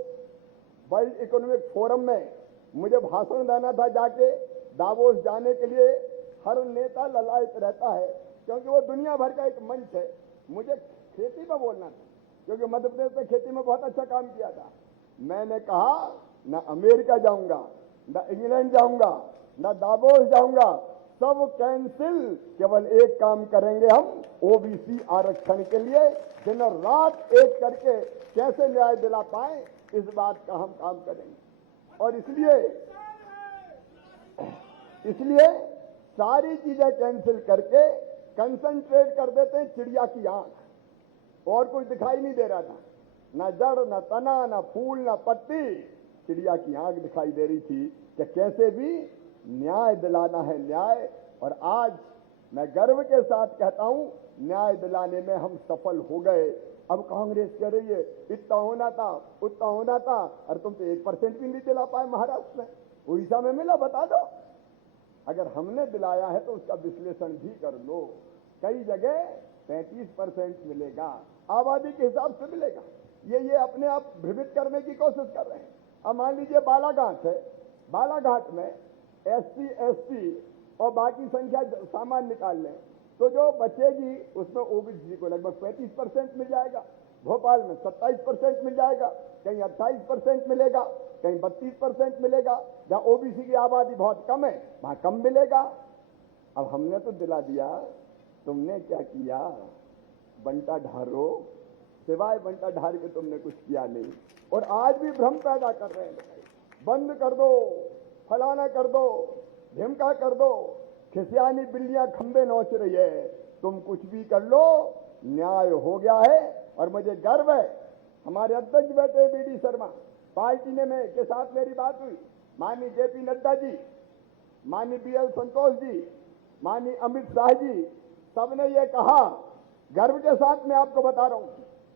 वर्ल्ड इकोनॉमिक फोरम में, मुझे भाषण देना था। जाके दावोस जाने के लिए हर नेता ललायत रहता है, क्योंकि वो दुनिया भर का एक मंच है। मुझे खेती में बोलना था, क्योंकि मध्य प्रदेश में खेती में बहुत अच्छा काम किया था। मैंने कहा न अमेरिका जाऊंगा, न इंग्लैंड जाऊंगा, न दावोस जाऊंगा, सब कैंसिल, केवल एक काम करेंगे हम, ओबीसी आरक्षण के लिए दिन और रात एक करके कैसे न्याय दिला पाए, इस बात का हम काम करेंगे। और इसलिए सारी चीजें कैंसिल करके कंसंट्रेट कर देते हैं चिड़िया की आंख, और कुछ दिखाई नहीं दे रहा था, न जड़, न तना, न फूल, न पत्ती, चिड़िया की आंख दिखाई दे रही थी कि कैसे भी न्याय दिलाना है, न्याय। और आज मैं गर्व के साथ कहता हूं, न्याय दिलाने में हम सफल हो गए। अब कांग्रेस कह रही है इतना होना था, उतना होना था, और तुम तो 1% भी नहीं दिला पाए महाराष्ट्र में, उड़ीसा में मिला, बता दो। अगर हमने दिलाया है तो उसका विश्लेषण भी कर लो। कई जगह 35% मिलेगा, आबादी के हिसाब से मिलेगा। ये अपने आप भ्रमित करने की कोशिश कर रहे हैं। अब मान लीजिए बालाघाट है, बालाघाट में SC, ST और बाकी संख्या सामान्य निकाल लें, तो जो बचेगी उसमें ओबीसी को लगभग 35% मिल जाएगा, भोपाल में 27% मिल जाएगा, कहीं 28% मिलेगा, कहीं 32% मिलेगा। जहां ओबीसी की आबादी बहुत कम है वहां कम मिलेगा। अब हमने तो दिला दिया, तुमने क्या किया? बंटा ढारो, सिवाय बंटा ढार के तुमने कुछ किया नहीं। और आज भी भ्रम पैदा कर रहे हैं, बंद कर दो, फलाना कर दो, ढिमका कर दो, खिसियानी बिल्लियां खंबे नोच रही है। तुम कुछ भी कर लो, न्याय हो गया है। और मुझे गर्व है, हमारे अध्यक्ष बैठे बीडी शर्मा, पार्टी ने में के साथ मेरी बात हुई, माननीय जेपी नड्डा जी, माननीय बीएल संतोष जी, माननीय अमित शाह जी, सबने ये कहा, गर्व के साथ मैं आपको बता रहा हूं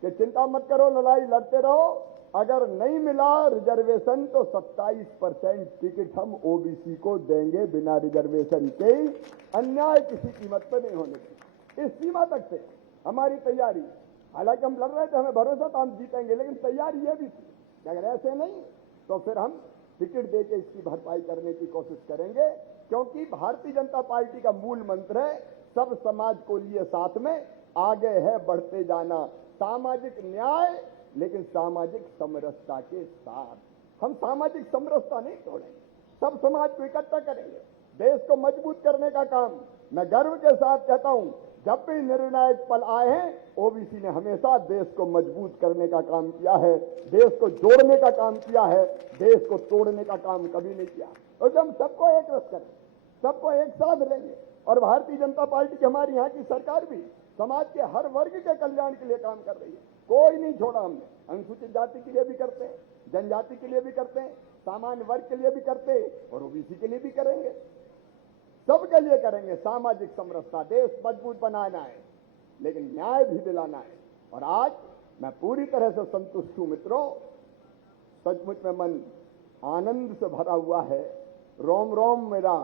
कि चिंता मत करो, लड़ाई लड़ते रहो। अगर नहीं मिला रिजर्वेशन तो 27% टिकट हम ओबीसी को देंगे बिना रिजर्वेशन के। अन्याय किसी कीमत पर नहीं होने की, इस सीमा तक से हमारी तैयारी। हालांकि हम लड़ रहे थे, हमें भरोसा था हम जीतेंगे, लेकिन तैयारी ये भी थी कि अगर ऐसे नहीं तो फिर हम टिकट देके इसकी भरपाई करने की कोशिश करेंगे। क्योंकि भारतीय जनता पार्टी का मूल मंत्र है सब समाज को लिए साथ में, आगे है बढ़ते जाना, सामाजिक न्याय लेकिन सामाजिक समरसता के साथ। हम सामाजिक समरसता नहीं तोड़ेंगे, सब समाज को इकट्ठा करेंगे, देश को मजबूत करने का काम। मैं गर्व के साथ कहता हूं, जब भी निर्णायक पल आए हैं ओबीसी ने हमेशा देश को मजबूत करने का काम किया है, देश को जोड़ने का काम किया है, देश को तोड़ने का काम कभी नहीं किया। और जब हम सबको एक रस करें, सबको एक साथ लेंगे। और भारतीय जनता पार्टी की हमारी यहाँ की सरकार भी समाज के हर वर्ग के कल्याण के लिए काम कर रही है, कोई नहीं छोड़ा हमने। अनुसूचित जाति के लिए भी करते हैं, जनजाति के लिए भी करते हैं, सामान्य वर्ग के लिए भी करते हैं और ओबीसी के लिए भी करेंगे, सबके लिए करेंगे। सामाजिक समरसता, देश मजबूत बनाना है लेकिन न्याय भी दिलाना है। और आज मैं पूरी तरह से संतुष्ट हूं मित्रों, सचमुच में मन आनंद से भरा हुआ है, रोम रोम मेरा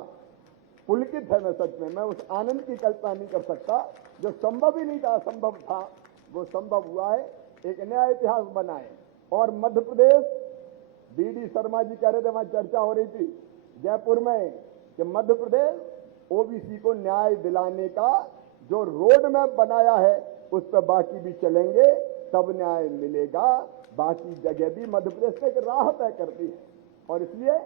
पुलकित है। मैं सच में मैं उस आनंद की कल्पना नहीं कर सकता, जो संभव ही नहीं था, असंभव था वो संभव हुआ है। एक नया इतिहास बना है। और मध्य प्रदेश, बीडी शर्मा जी कह रहे थे, वहां चर्चा हो रही थी जयपुर में कि मध्य प्रदेश ओबीसी को न्याय दिलाने का जो रोड मैप बनाया है उस पर बाकी भी चलेंगे, तब न्याय मिलेगा। बाकी जगह भी मध्य प्रदेश ने एक राह तय कर दी है। और इसलिए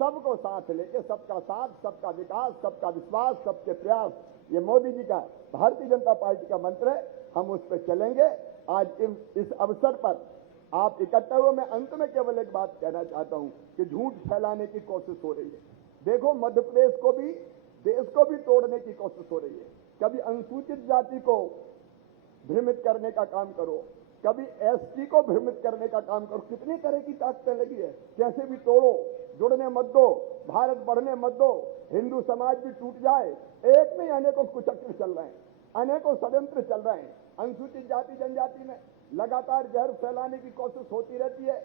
सबको साथ लेके, सबका साथ, सबका विकास, सबका विश्वास, सबके प्रयास, ये मोदी जी का, भारतीय जनता पार्टी का मंत्र है, हम उस पर चलेंगे। आज इस अवसर पर आप इकट्ठे हुए, मैं अंत में केवल एक बात कहना चाहता हूं कि झूठ फैलाने की कोशिश हो रही है। देखो मध्य प्रदेश को भी, देश को भी तोड़ने की कोशिश हो रही है। कभी अनुसूचित जाति को भ्रमित करने का काम करो, कभी एसटी को भ्रमित करने का काम करो। कितनी तरह की ताकतें लगी है, कैसे भी तोड़ो, जुड़ने मत दो, भारत बढ़ने मत दो, हिंदू समाज भी टूट जाए। एक नहीं, अनेकों कुचक्र चल रहे हैं, अनेकों षड्यंत्र चल रहे हैं। अनुसूचित जाति जनजाति में लगातार जहर फैलाने की कोशिश होती रहती है।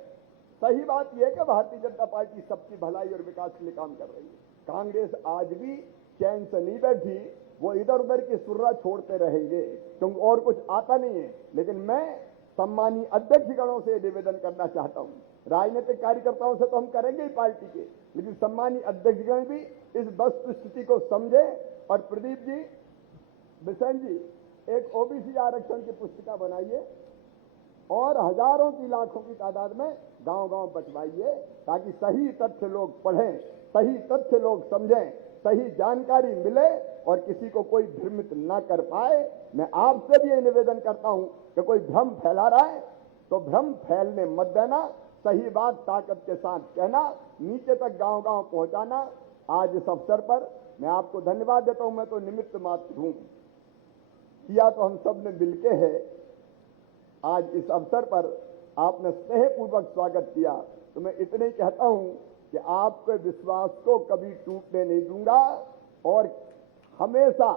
सही बात यह है कि भारतीय जनता पार्टी सबकी भलाई और विकास के लिए काम कर रही है। कांग्रेस आज भी चैन से नहीं बैठी, वो इधर उधर की सुर्रा छोड़ते रहेंगे क्योंकि और कुछ आता नहीं है। लेकिन मैं सम्मानीय अध्यक्षगणों से निवेदन करना चाहता हूं, राजनीतिक कार्यकर्ताओं से तो हम करेंगे ही पार्टी के, लेकिन सम्मानीय अध्यक्षगण भी इस वस्तु स्थिति को समझे। और प्रदीप जी, बिशन जी, एक ओबीसी आरक्षण की पुस्तिका बनाइए और हजारों की, लाखों की तादाद में गांव-गांव बंटवाइए, ताकि सही तथ्य लोग पढ़ें, सही तथ्य लोग समझें, सही जानकारी मिले और किसी को कोई भ्रमित न कर पाए। मैं आपसे भी ये निवेदन करता हूं कि कोई भ्रम फैला रहा है तो भ्रम फैलने मत देना, सही बात ताकत के साथ कहना, नीचे तक गांव-गांव पहुंचाना। आज इस अवसर पर मैं आपको धन्यवाद देता हूं। मैं तो निमित्त मात्र हूं, किया तो हम सब ने मिलके है। आज इस अवसर पर आपने स्नेहपूर्वक स्वागत किया, तो मैं इतने ही कहता हूं कि आपके विश्वास को कभी टूटने नहीं दूंगा और हमेशा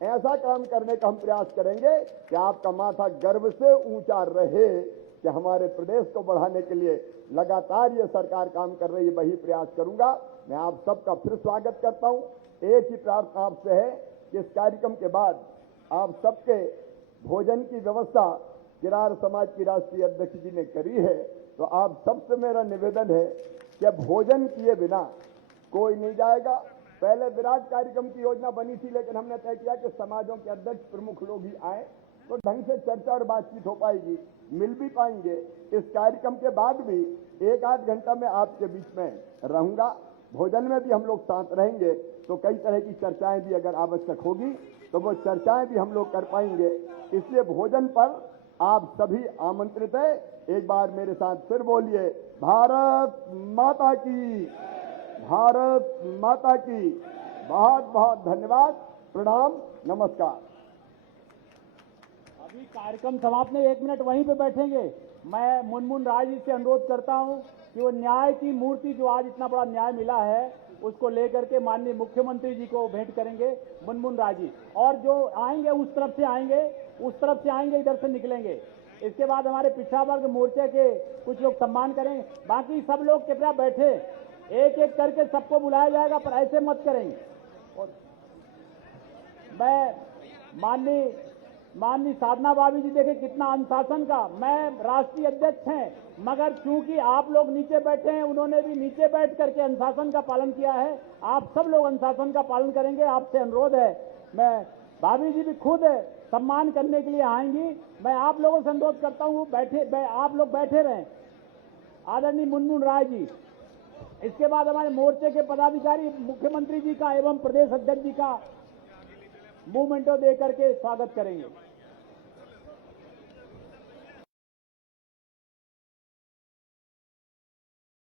ऐसा काम करने का हम प्रयास करेंगे कि आपका माथा गर्व से ऊंचा रहे कि हमारे प्रदेश को बढ़ाने के लिए लगातार ये सरकार काम कर रही है। वही प्रयास करूंगा। मैं आप सबका फिर स्वागत करता हूं। एक ही प्रार्थना आपसे है कि इस कार्यक्रम के बाद आप सबके भोजन की व्यवस्था किरार समाज की राष्ट्रीय अध्यक्ष जी ने करी है, तो आप सबसे मेरा निवेदन है कि भोजन किए बिना कोई नहीं जाएगा, पहले विराट कार्यक्रम की योजना बनी थी, लेकिन हमने तय किया कि समाजों के अध्यक्ष प्रमुख लोग ही आए तो ढंग से चर्चा और बातचीत हो पाएगी, मिल भी पाएंगे। इस कार्यक्रम के बाद भी 1-8 घंटा में आपके बीच में रहूंगा। भोजन में भी हम लोग साथ रहेंगे, तो कई तरह की चर्चाएं भी अगर आवश्यक होगी तो वो चर्चाएं भी हम लोग कर पाएंगे। इसलिए भोजन पर आप सभी आमंत्रित है। एक बार मेरे साथ फिर बोलिए, भारत माता की, भारत माता की। बहुत बहुत धन्यवाद, प्रणाम, नमस्कार। अभी कार्यक्रम समाप्त नहीं, 1 मिनट वहीं पे बैठेंगे। मैं मुनमुन राय जी से अनुरोध करता हूं कि वो न्याय की मूर्ति जो आज इतना बड़ा न्याय मिला है उसको लेकर के माननीय मुख्यमंत्री जी को भेंट करेंगे, मुनमुन राय जी। और जो आएंगे उस तरफ से आएंगे, इधर से निकलेंगे। इसके बाद हमारे पिछड़ा वर्ग मोर्चे के कुछ लोग सम्मान करेंगे। बाकी सब लोग कृपया बैठे, एक एक करके सबको बुलाया जाएगा, पर ऐसे मत करेंगे। और मैं माननीय साधना भाभी जी, देखे कितना अनुशासन का। मैं राष्ट्रीय अध्यक्ष हैं, मगर चूंकि आप लोग नीचे बैठे हैं, उन्होंने भी नीचे बैठ करके अनुशासन का पालन किया है। आप सब लोग अनुशासन का पालन करेंगे, आपसे अनुरोध है। मैं भाभी जी भी खुद सम्मान करने के लिए आएंगी। मैं आप लोगों से अनुरोध करता हूं, आप लोग बैठे रहें। आदरणीय मुनमुन राय जी, इसके बाद हमारे मोर्चे के पदाधिकारी मुख्यमंत्री जी का एवं प्रदेश अध्यक्ष जी का मूवमेंटो दे करके स्वागत करेंगे।